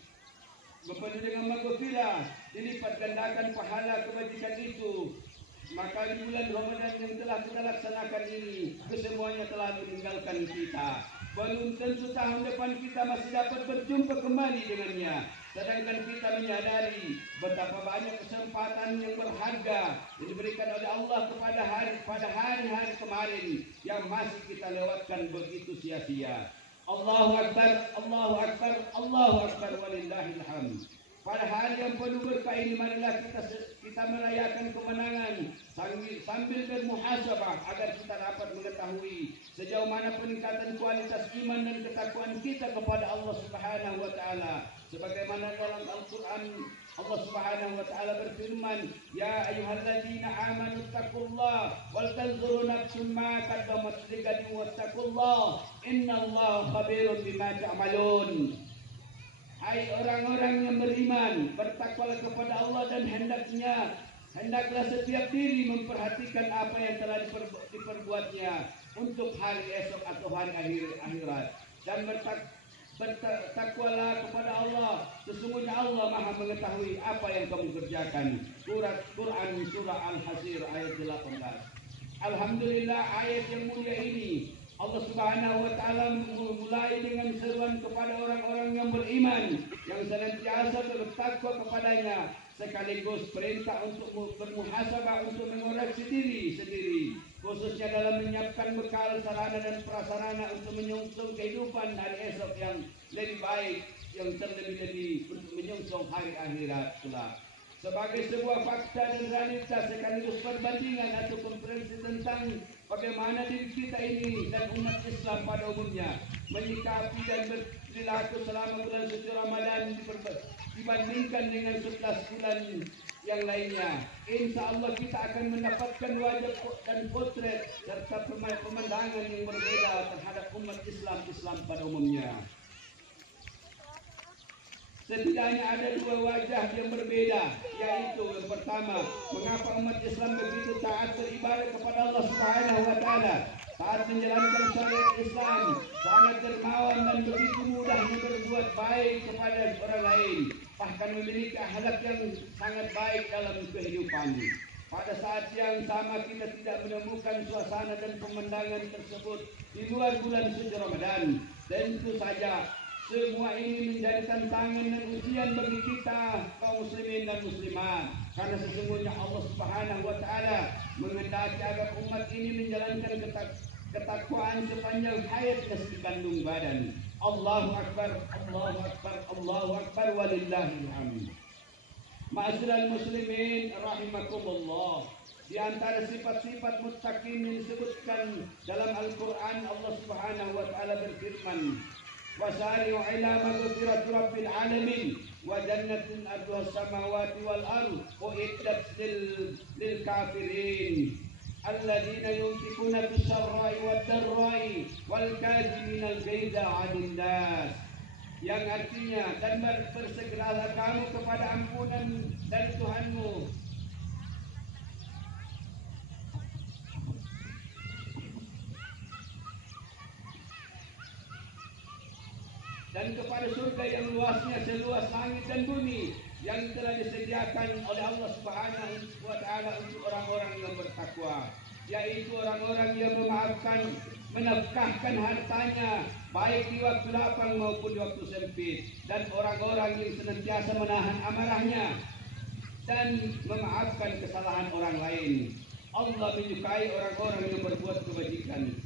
penuh dengan maghfirah, dilipat gandakan pahala kebajikan itu. Maka di bulan Ramadan yang telah kita laksanakan ini, kesemuanya telah meninggalkan kita. Belum tentu tahun depan kita masih dapat berjumpa kembali dengannya. Sedangkan kita menyadari betapa banyak kesempatan yang berharga yang diberikan oleh Allah pada hari-hari kemarin yang masih kita lewatkan begitu sia-sia. Allahu Akbar, Allahu Akbar, Allahu Akbar walillahil hamd. Pada hari yang penuh berkah ini, marilah kita merayakan kemenangan sambil bermuhasabah agar kita dapat mengetahui sejauh mana peningkatan kualitas iman dan ketakwaan kita kepada Allah Subhanahu wa taala. Sebagaimana dalam Al-Qur'an Allah Subhanahu wa taala berfirman, "Ya ayyuhalladzina amanu taqullaha wal tanzuru nafsum ma qaddamat lighadin wattaqullaha innallaha khabirun bima ta'malun." Hai orang-orang yang beriman, bertakwalah kepada Allah dan hendaklah setiap diri memperhatikan apa yang telah diperbuatnya untuk hari esok atau hari akhirat, dan bertakwalah kepada Allah, sesungguhnya Allah Maha mengetahui apa yang kamu kerjakan. Quran surah Al-Hasir ayat 18. Alhamdulillah, ayat yang mulia ini Allah Subhanahu wa taala memulai dengan seruan kepada orang-orang yang beriman yang senantiasa bertakwa kepadanya, sekaligus perintah untuk bermuhasabah, untuk mengoreksi diri sendiri, khususnya dalam menyiapkan bekal, sarana dan prasarana untuk menyongsong kehidupan hari esok yang lebih baik, yang terlebih-lebih untuk menyongsong hari akhirat kelak. Sebagai sebuah fakta dan realitas sekaligus perbandingan atau komparasi tentang bagaimana diri kita ini dan umat Islam pada umumnya menyikapi dan berperilaku selama bulan suci Ramadan dibandingkan dengan 11 bulan yang lainnya. Insya Allah kita akan mendapatkan wajah dan potret serta pemandangan yang berbeda terhadap umat Islam pada umumnya. Setidaknya ada dua wajah yang berbeda, yaitu yang pertama, mengapa umat Islam begitu taat beribadah kepada Allah Subhanahu wa taala, taat menjalankan syariat Islam, sangat dermawan dan begitu mudahnya berbuat baik kepada orang lain, bahkan memiliki akhlak yang sangat baik dalam kehidupan. Pada saat yang sama kita tidak menemukan suasana dan pemandangan tersebut di luar bulan suci Ramadan. Tentu saja semua ini menjadi tantangan dan ujian bagi kita kaum muslimin dan muslimat, karena sesungguhnya Allah Subhanahu wa taala menghendaki agar umat ini menjalankan ketakwaan sepanjang hayat meski kandung badan. Allahu akbar, Allahu akbar, Allahu akbar, walillahil hamd. Ma'asyiral muslimin rahimakumullah. Di antara sifat-sifat muttaqin yang disebutkan dalam Al-Qur'an, Allah Subhanahu wa taala berfirman, وسارعوا إلى مغفرة رب العالمين وجنة أرضها السماوات والأرض أعدت للكافرين الذين ينفقون في السراء والضراء والكاظمين الغيظ عن الناس, yang artinya, dan bersegeralah kamu kepada ampunan dari Tuhanmu dan kepada surga yang luasnya seluas langit dan bumi yang telah disediakan oleh Allah Subhanahu wa taala untuk orang-orang yang bertakwa, yaitu orang-orang yang menafkahkan hartanya baik di waktu lapang maupun di waktu sempit, dan orang-orang yang senantiasa menahan amarahnya dan memaafkan kesalahan orang lain. Allah menyukai orang-orang yang berbuat kebajikan.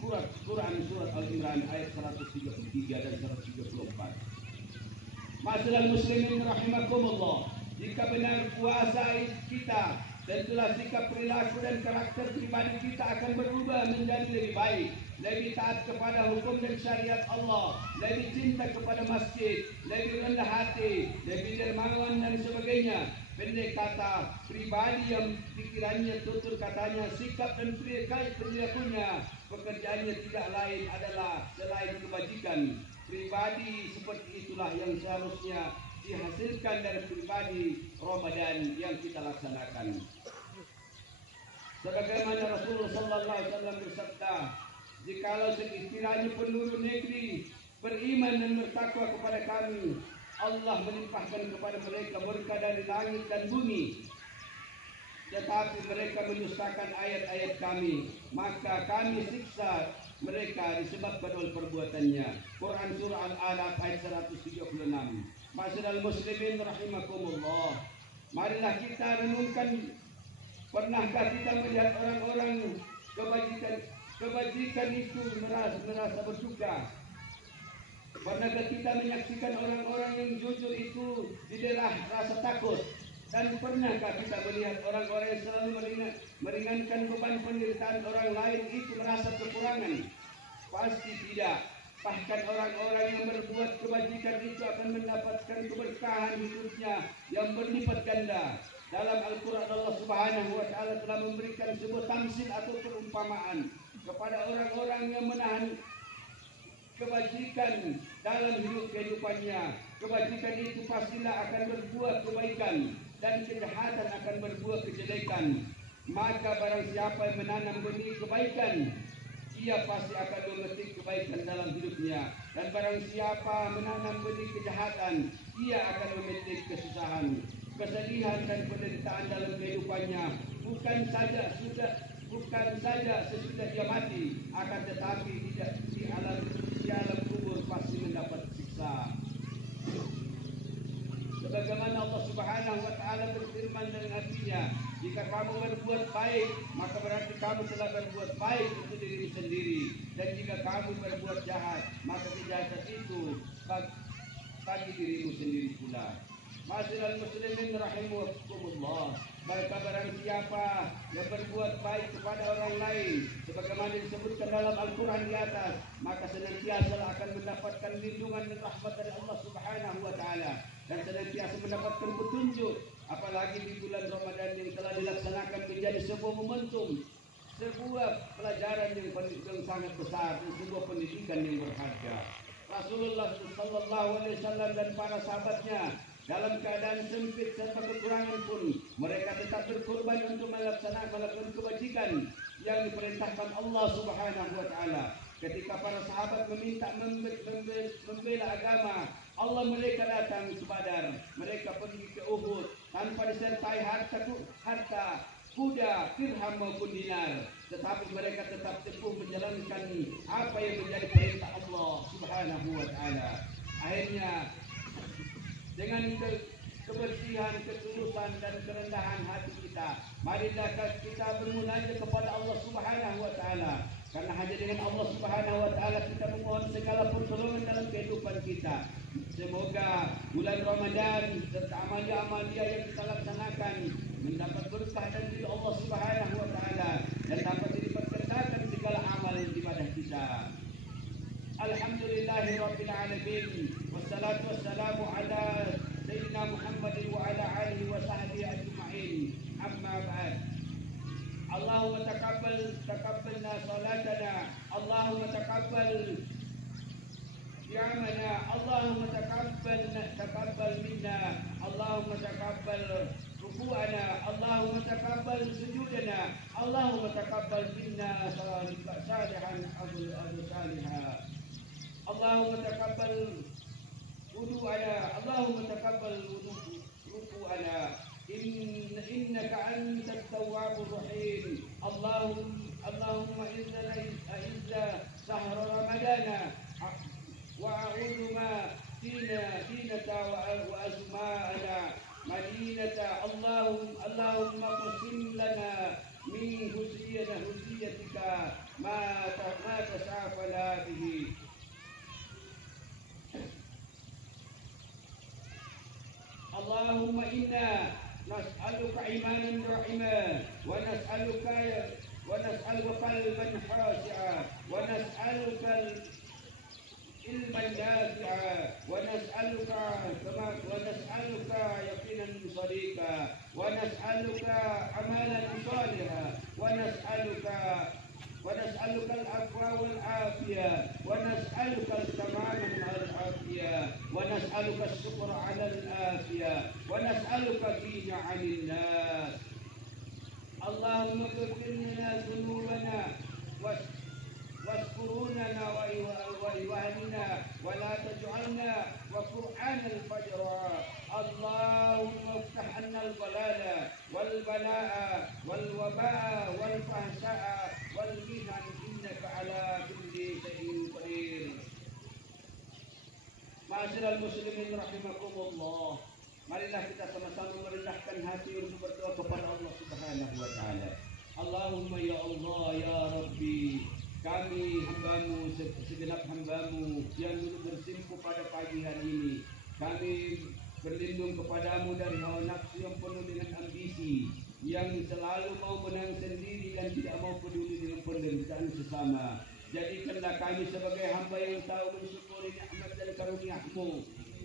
Quran surat Al-Imran ayat 133 dan 134. Ma'asyiral muslimin rahimakumullah. Jika benar puasa kita, tentulah sikap perilaku dan karakter pribadi kita akan berubah menjadi lebih baik, lebih taat kepada hukum dan syariat Allah, lebih cinta kepada masjid, lebih rendah hati, lebih dermawan dan sebagainya. Pendek kata, pribadi yang pikirannya, tutur katanya, sikap dan perilakunya, pekerjaannya tidak lain adalah selain kebajikan. Pribadi seperti itulah yang seharusnya dihasilkan dari pribadi Ramadan yang kita laksanakan. Sebagaimana Rasulullah sallallahu alaihi wasallam bersabda, jikalau sekiranya penduduk negeri beriman dan bertakwa kepada kami, Allah melimpahkan kepada mereka berkah dari langit dan bumi, tetapi mereka mendustakan ayat-ayat kami, maka kami siksa mereka disebabkan oleh perbuatannya. Quran surah Al-Alaq ayat 136. Ma'asyiral muslimin rahimakumullah. Marilah kita renungkan, pernahkah kita melihat orang-orang kebajikan itu merasa berduka? Pernah Pernahkah kita menyaksikan orang-orang yang jujur itu didelah rasa takut? Dan pernahkah kita melihat orang-orang yang selalu meringankan beban penderitaan orang lain itu merasa kekurangan? Pasti tidak. Bahkan orang-orang yang berbuat kebajikan itu akan mendapatkan keberkahan hidupnya yang berlipat ganda. Dalam Al-Quran Allah Subhanahu wa Ta'ala telah memberikan sebuah tamsil atau perumpamaan kepada orang-orang yang menahan kebajikan dalam hidup kehidupannya. Kebajikan itu pastilah akan berbuah kebaikan dan kejahatan akan berbuah kejelekan. Maka barang siapa yang menanam benih kebaikan, ia pasti akan memetik kebaikan dalam hidupnya. Dan barang siapa menanam benih kejahatan, ia akan memetik kesusahan, kesedihan dan penderitaan dalam kehidupannya. Bukan saja sesudah dia mati, akan tetapi tidak di alam kubur pasti mendapat siksa. Sebagaimana Allah Subhanahu wa Ta'ala berfirman dengan artinya, jika kamu berbuat baik, maka berarti kamu telah berbuat baik untuk diri sendiri. Dan jika kamu berbuat jahat, maka kejahatan itu bagi dirimu sendiri pula. Ma'asyiral muslimin rahimakumullah. Maka barang siapa yang berbuat baik kepada orang lain, sebagaimana disebutkan dalam Al-Quran di atas, maka senantiasa akan mendapatkan lindungan dan rahmat dari Allah Subhanahu wa Ta'ala, dan senantiasa mendapatkan petunjuk. Apalagi di bulan Ramadan yang telah dilaksanakan menjadi sebuah momentum, sebuah pelajaran yang sangat besar, dan sebuah pendidikan yang berharga. Rasulullah SAW dan para sahabatnya dalam keadaan sempit serta kekurangan pun mereka tetap berkorban untuk melakukan kebajikan yang diperintahkan Allah Subhanahu wa Ta'ala. Ketika para sahabat meminta membela agama Allah, mereka datang ke Badar, mereka pergi ke Uhud tanpa disertai harta, kuda, dirham maupun dinar, tetapi mereka tetap teguh menjalankan apa yang menjadi perintah Allah Subhanahu wa Ta'ala. Akhirnya dengan kebersihan, ketulusan dan kerendahan hati kita, marilah kita bermunajat kepada Allah Subhanahu wa Ta'ala. Karena hanya dengan Allah Subhanahu wa Ta'ala kita memohon segala pertolongan dalam kehidupan kita. Semoga bulan Ramadan serta amalia-amalia yang kita laksanakan mendapat berkah dan ridha Allah Subhanahu wa Ta'ala, dan dapat dilipat-gandakan segala amal ibadah kita. Alhamdulillahirabbil alamin, wassalatu wassalamu ala sayyidina Muhammadin wa ala alihi wa sahbihi ajma'in. Amma ba'd. Allahumma taqabbalna salatana, Allahumma taqabbal qiyamana, Allahumma taqabbal minna, Allahumma taqabbal ruku'ana, Allahumma taqabbal sujudana, Allahumma taqabbal minna salihan abu salihah. Allahumma taqabbal wudu'ana, Allahumma taqabbal ruku'ana, innaka antat tawwabur rahim. Allahumma izza sahra ramadana wa a'udhu ma dinata wa azma'ana madinata. Allahumma qasim lana min husiyatika ma tasafala bihi. Allahumma inna nas'aluka imanan da'ima wa nas'aluka qalban khashi'a wa nas'aluka ilman nafi'a wa nas'aluka yaqinan sadiqa wa nas'aluka amalan salihan wa nas'aluka al-afwa wal afiyah wa nas'aluka al-tamama al-afiyah wa nas'aluka as-shukra 'ala al-afiyah wa nas'aluka ghina 'anil nas. Allahumma ighfir lana dhunubana waskurunana wa iwanina wa la taj'alna wa qur'ana al-fajra. Allahumma iftah 'anna al-balala wal bala'a wal waba'a wal fahsha'a wal mihan innaka 'ala kulli shay'in qadir. Ma'asyiral muslimin rahimakumullah. Marilah kita sama-sama merendahkan hati untuk berdoa kepada Allah Subhanahu wa Ta'ala. Allahumma ya Allah ya Rabbi, kami hambamu, segenap hambamu yang dulu bersimpuh pada kelahiran ini. Kami berlindung kepadamu dari hawa nafsu yang penuh dengan ambisi, yang selalu mau menang sendiri dan tidak mau peduli dengan penderitaan sesama. Jadikanlah kami sebagai hamba yang tahu mensyukuri nikmat dan karunia-Mu.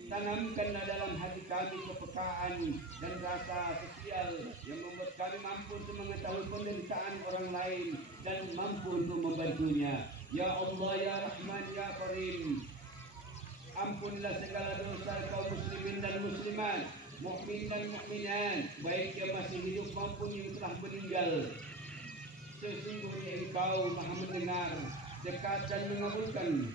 Tanamkanlah dalam hati kami kepekaan dan rasa sosial yang membuat kami mampu untuk mengetahui penderitaan orang lain dan mampu untuk membantunya. Ya Allah, Ya Rahman, Ya Karim, ampunilah segala dosa kaum muslimin dan muslimat, mukmin dan mukminat, baik yang masih hidup maupun yang telah meninggal. Sesungguhnya Engkau Maha mendengar, dekat dan mengabulkan.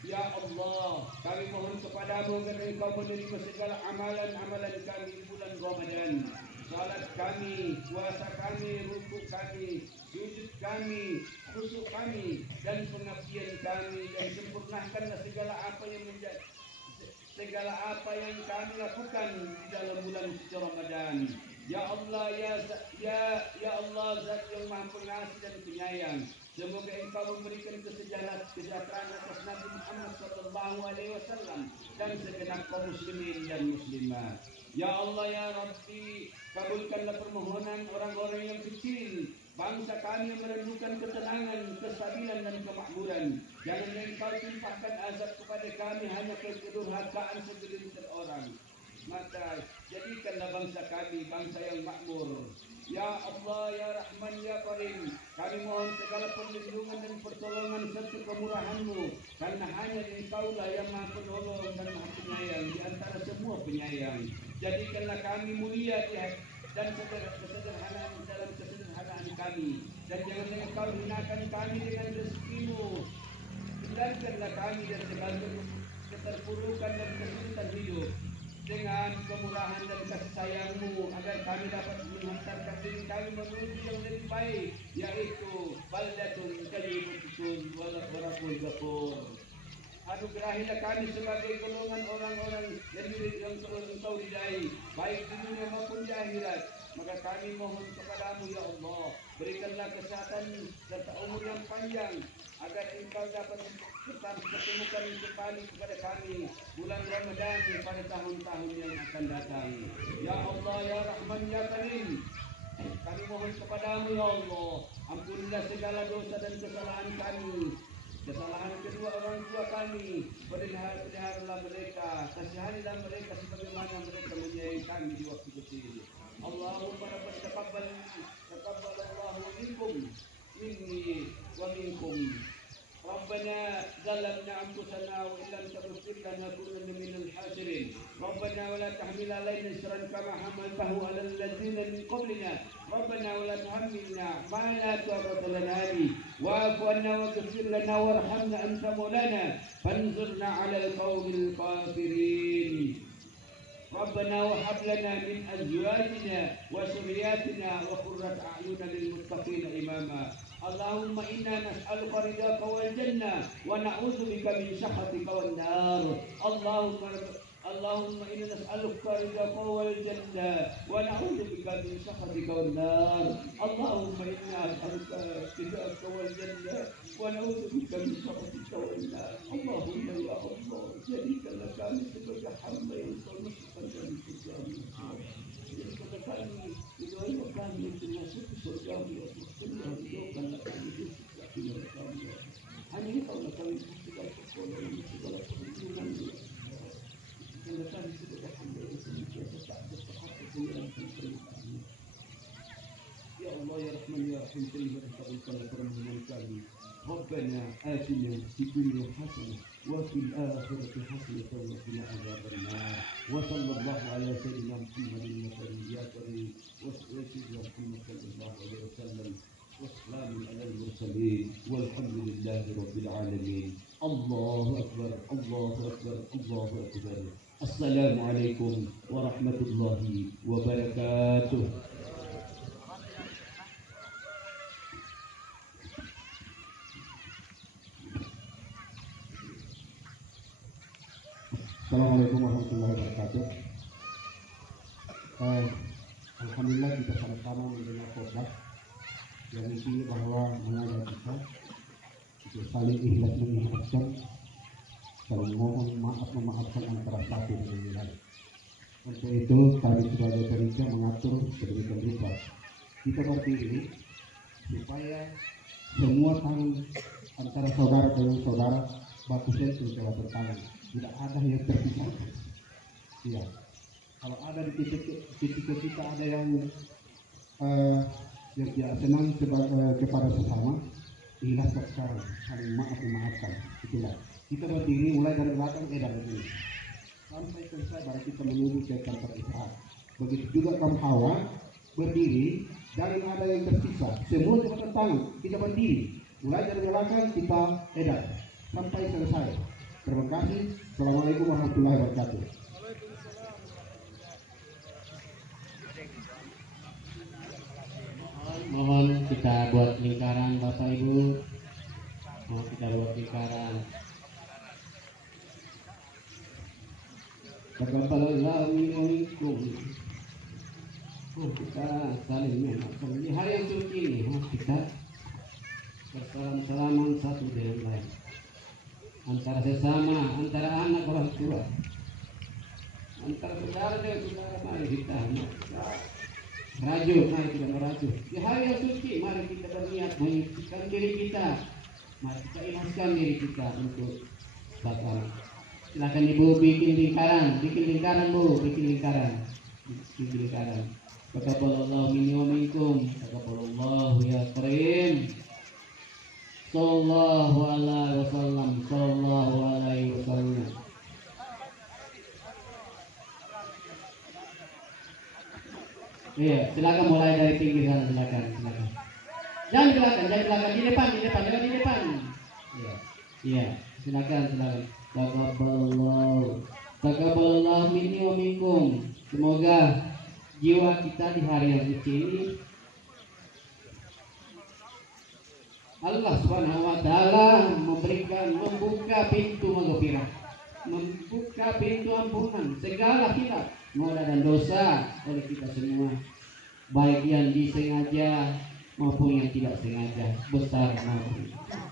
Ya Allah, kami mohon kepadamu agar Engkau menerima segala amalan-amalan kami di bulan Ramadan. Salat kami, puasa kami, rukuk kami, sujud kami, khusyuk kami, dan pengabdian kami, dan sempurnakanlah segala apa yang kami lakukan di dalam bulan suci Ramadan. Ya Allah, ya Allah, Zat yang Maha Pengasih dan Penyayang, semoga Engkau memberikan kesejahteraan atas Nabi Muhammad SAW dan segenap kaum muslimin dan muslimat. Ya Allah, Ya Rabbi, kabulkanlah permohonan orang-orang yang kecil, bangsa kami yang merindukan ketenangan, kestabilan dan kemakmuran. Jangan Engkau timpahkan azab kepada kami hanya kedurhakaan segelintir orang. Maka jadikanlah bangsa kami bangsa yang makmur. Ya Allah, Ya Rahman, Ya Karim, kami mohon segala perlindungan dan pertolongan serta kemurahan-Mu, karena hanya Engkau-lah yang Maha Penolong dan Maha Penyayang di antara semua penyayang. Jadikanlah kami mulia dan kesederhanaan dalam kesederhanaan kami, dan jangan Engkau hinakan kami dengan rezeki-Mu. Hindarkanlah kami dari segala keterpurukan dan kesulitan hidup dengan kemurahan dan kasih sayang-Mu, agar kami dapat menghantarkan diri kami menuju yang lebih baik, yaitu baldatun thayyibun wa rabbul ghafur. Anugerahilah kami sebagai golongan orang-orang yang Engkau ridai, baik di dunia maupun di akhirat. Maka kami mohon kepadamu, Ya Allah, berikanlah kesehatan serta umur yang panjang, agar Engkau dapat pertemukan kembali kepada kami bulan Ramadan pada tahun-tahun yang akan datang. Ya Allah, Ya Rahman, Ya Karim, kami mohon kepadamu, Ya Allah, ampunilah segala dosa dan kesalahan kami, kesalahan kedua orang tua kami. Peliharalah mereka, kasihanilah mereka sebagaimana mereka menyayangi kami di waktu kecil. Allahumma rabbana taqabbal Allahu minni wa minkum. ربنا ظلمنا أنفسنا وإن لم تغفر لنا لنكونن من الخاسرين. ربنا ولا تحمل علينا إصرا كما حملته على الذين من قبلنا. ربنا ولا تحملنا ما لا طاقة لنا به. واعف عنا واغفر لنا وارحمنا أنت مولانا فانصرنا على القوم الكافرين. ربنا وهب لنا من أزواجنا وذرياتنا قرة أعين للمتقين إماما. اللهم إنا نسألك رضاك والجنة ونعوذ بك من سخطك والنار. اللهم إنا نسألك رضاك والجنة ونعوذ بك من سخطك والنار. اللهم إنا نسألك رضاك والجنة ونعوذ بك من سخطك والنار. اللهم يا الله شريك لك مثلك حمد يصلحك من كل kami hidup kami termasuk surga hanya kalau kami segala pertolongan segala perlindungan dan kami sudah hamba yang senantiasa tak berhak menjalankan perintah. Ya Allah, Ya Rahman, Ya Rahim, terima kasih permohonan kami. ربنا آتنا في الدنيا حسنة وفي الآخرة حسنة وقنا عذاب النار. وصلى الله على سيدنا محمد يا كريم وسيدنا محمد صلى الله عليه وسلم والسلام على المرسلين والحمد لله رب العالمين. الله أكبر الله أكبر الله أكبر. السلام عليكم ورحمة الله وبركاته. Assalamualaikum warahmatullahi wabarakatuh. Alhamdulillah kita sama-sama mendengar khotbah yang intinya bahwa mengajak kita untuk saling ikhlas mengingatkan saling mohon maaf memaafkan antara satu dengan yang lain. Untuk itu kami sebagai panitia mengatur sedemikian rupa. Kita berdiri supaya semua tangan antara saudara dengan saudara baku sentuh telah bertangan, tidak ada yang terpisah. Iya. Kalau ada di titik kita ada yang tidak senang kepada sesama, ikhlaskan sekarang, saling memaafkan. Itulah. Kita berdiri mulai dari belakang dari sini sampai selesai baru kita menuju ke tempat istirahat. Begitu juga kaum hawa berdiri, jangan ada yang tersisa. Semua jabatan tangan kita berdiri, mulai dari belakang kita edar sampai selesai. Terima kasih. Assalamualaikum warahmatullahi wabarakatuh. Mohon kita buat lingkaran Bapak Ibu. Mohon kita buat lingkaran. Taqabbalallahu minkum. Kita saling mengingatkan. Di hari yang suci ini kita bersalam-salaman satu dengan lain. Antara sesama, antara anak orang tua, antara saudara dengan saudara, mari kita mari kita merajuk. Di hari yang suci, mari kita berniat menyucikan diri kita. Mari kita ikhlaskan diri kita untuk bakal. Silakan Ibu bikin lingkaran Bu, bikin lingkaran. Taqabbalallahu minni wa minkum. Taqabbalallahu ya karim. Sallallahu alaihi wasallam. Iya, silakan mulai dari pinggir sana, silakan. Jangan di belakang, di depan, jangan di depan. Iya, silakan. Taqabbalallahu minni wa minkum. Semoga jiwa kita di hari yang suci ini Allah Subhanahu wa taala membuka pintu maghfirah, membuka pintu ampunan segala hilaf, noda dan dosa oleh kita semua, baik yang disengaja maupun yang tidak sengaja, besar maupun kecil.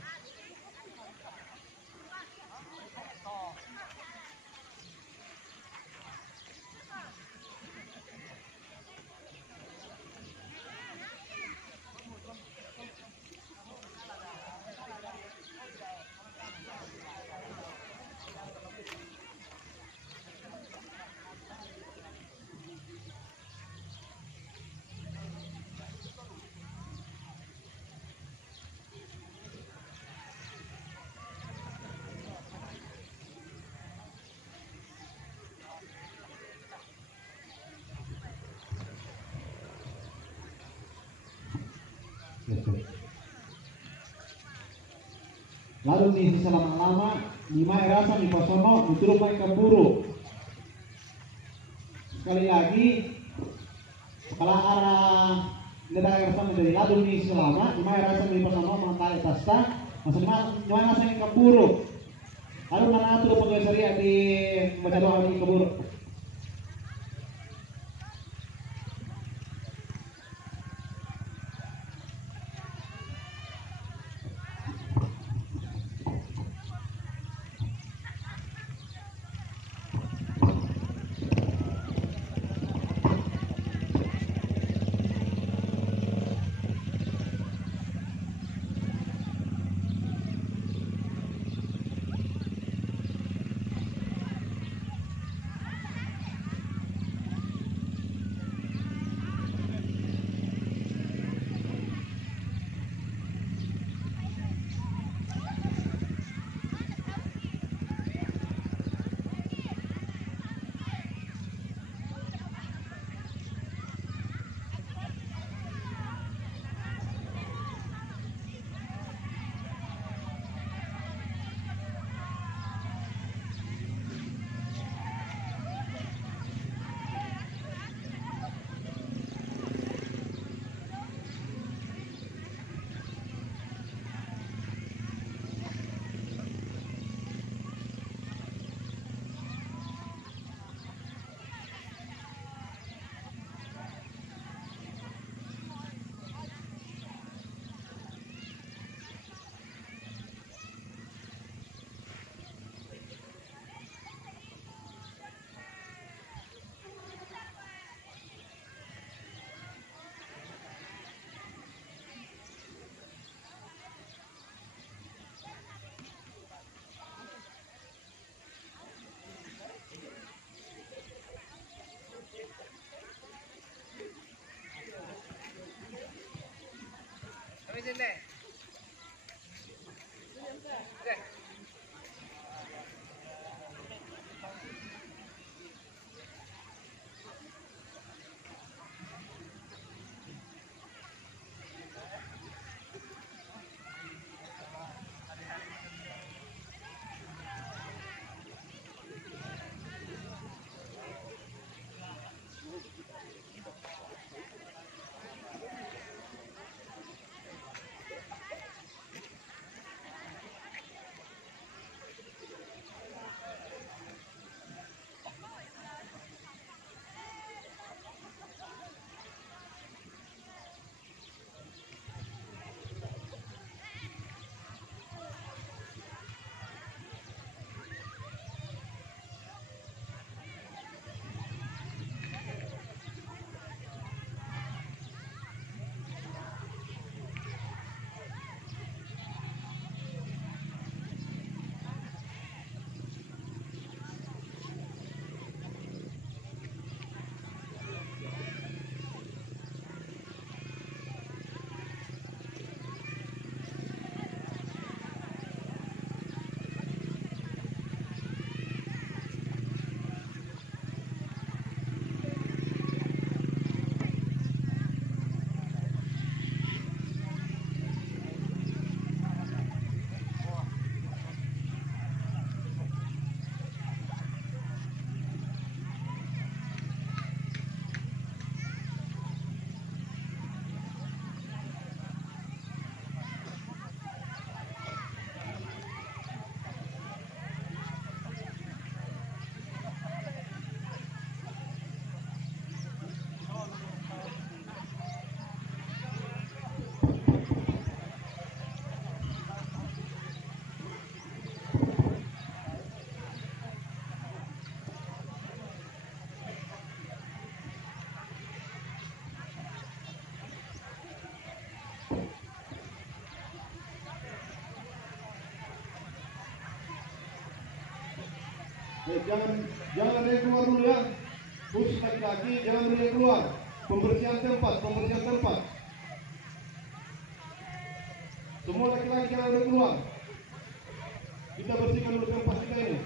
Lalu nih selama-lama di rasa di Pasono dituruh baik keburu. Sekali lagi kepala arah negara sama dari lalu nih selama di rasa di Pasono mengenai pasta maksudnya mana saya keburu. Lalu mana tuh penggeser di baca doa di keburu. Jangan ada yang keluar dulu ya. Khusus laki-laki jangan ada yang keluar. Pembersihan tempat. Semua laki-laki jangan ada yang keluar. Kita bersihkan dulu tempat kita ini.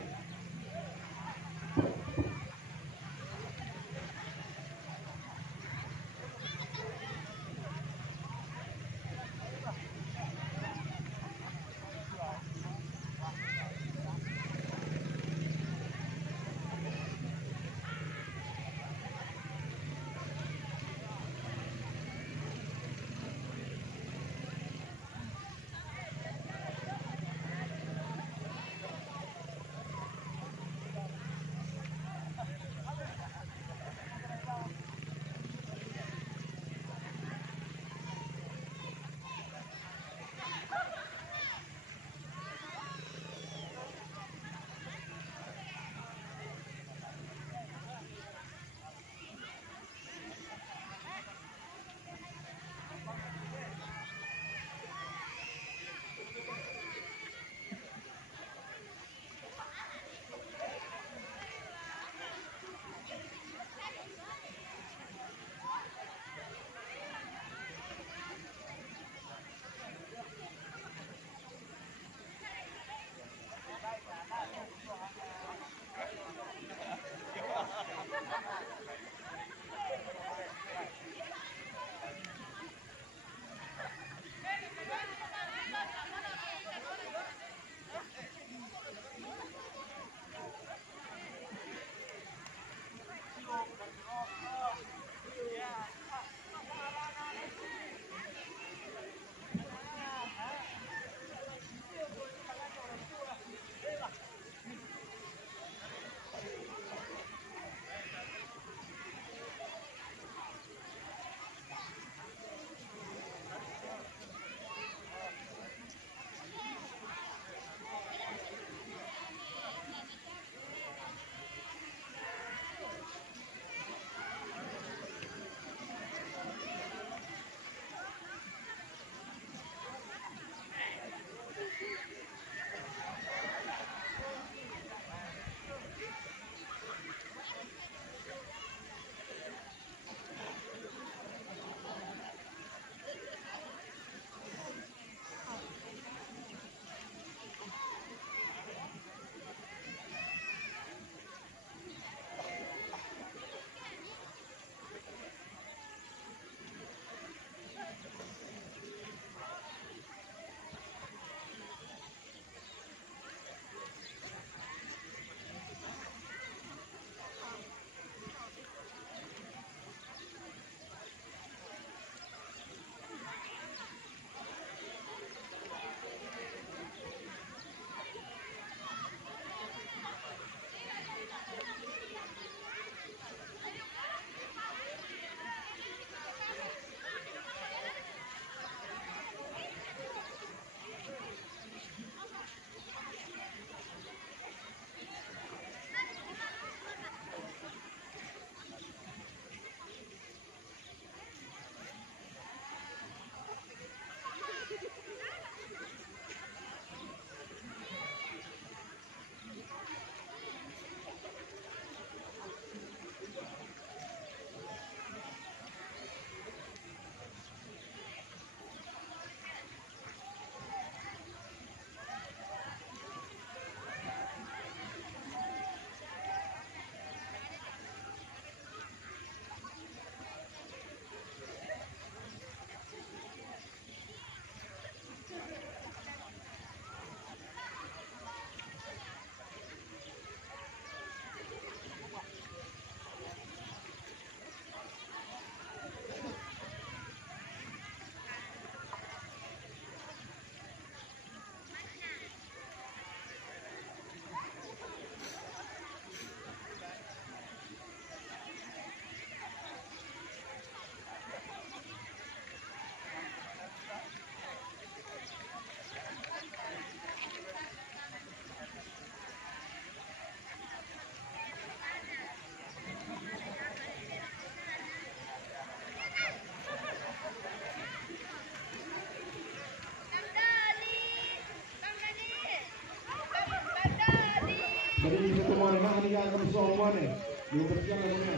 susah mana? Dia berjalan mana?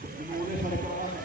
Kemudian pada kerana.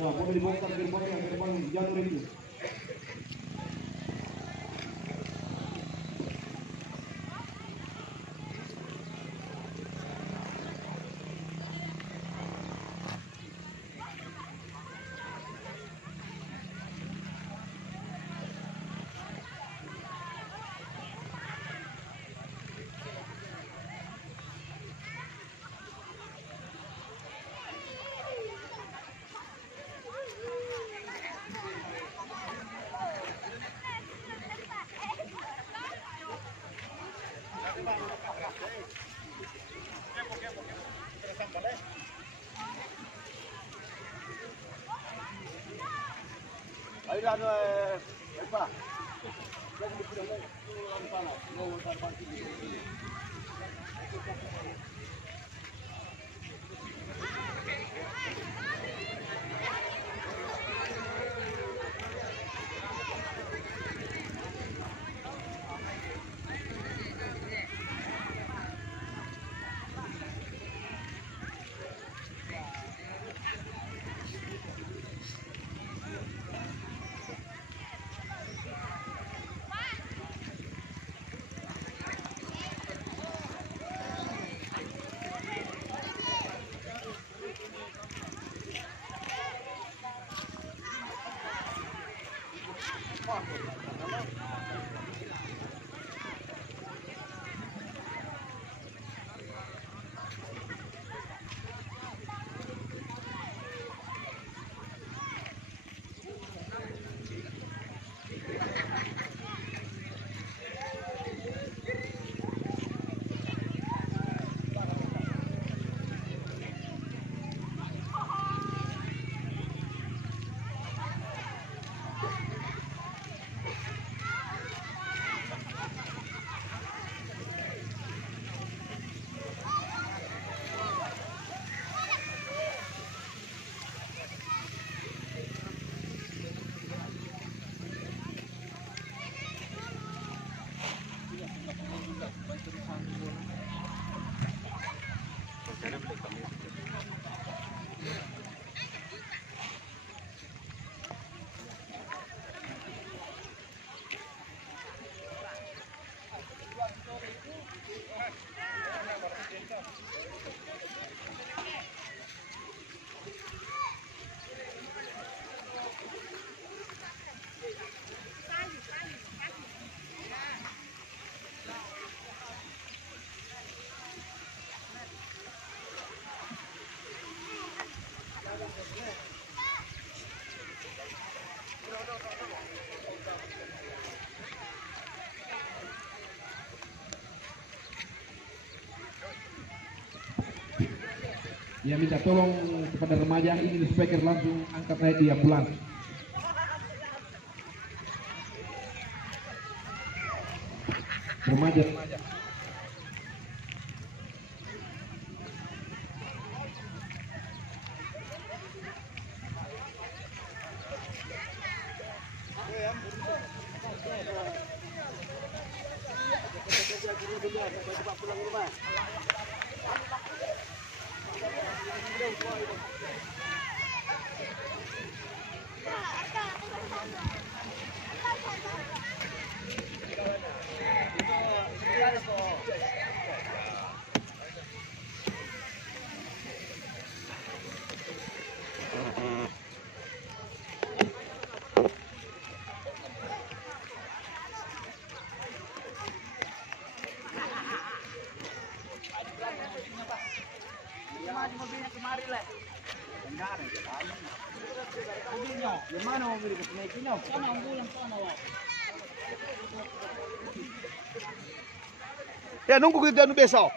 Ya, boleh dibongkar gerbang jalur itu. Dia minta tolong kepada remaja yang ingin speaker langsung angkat naik dia pulang. Remaja. Ya nunggu kita besok.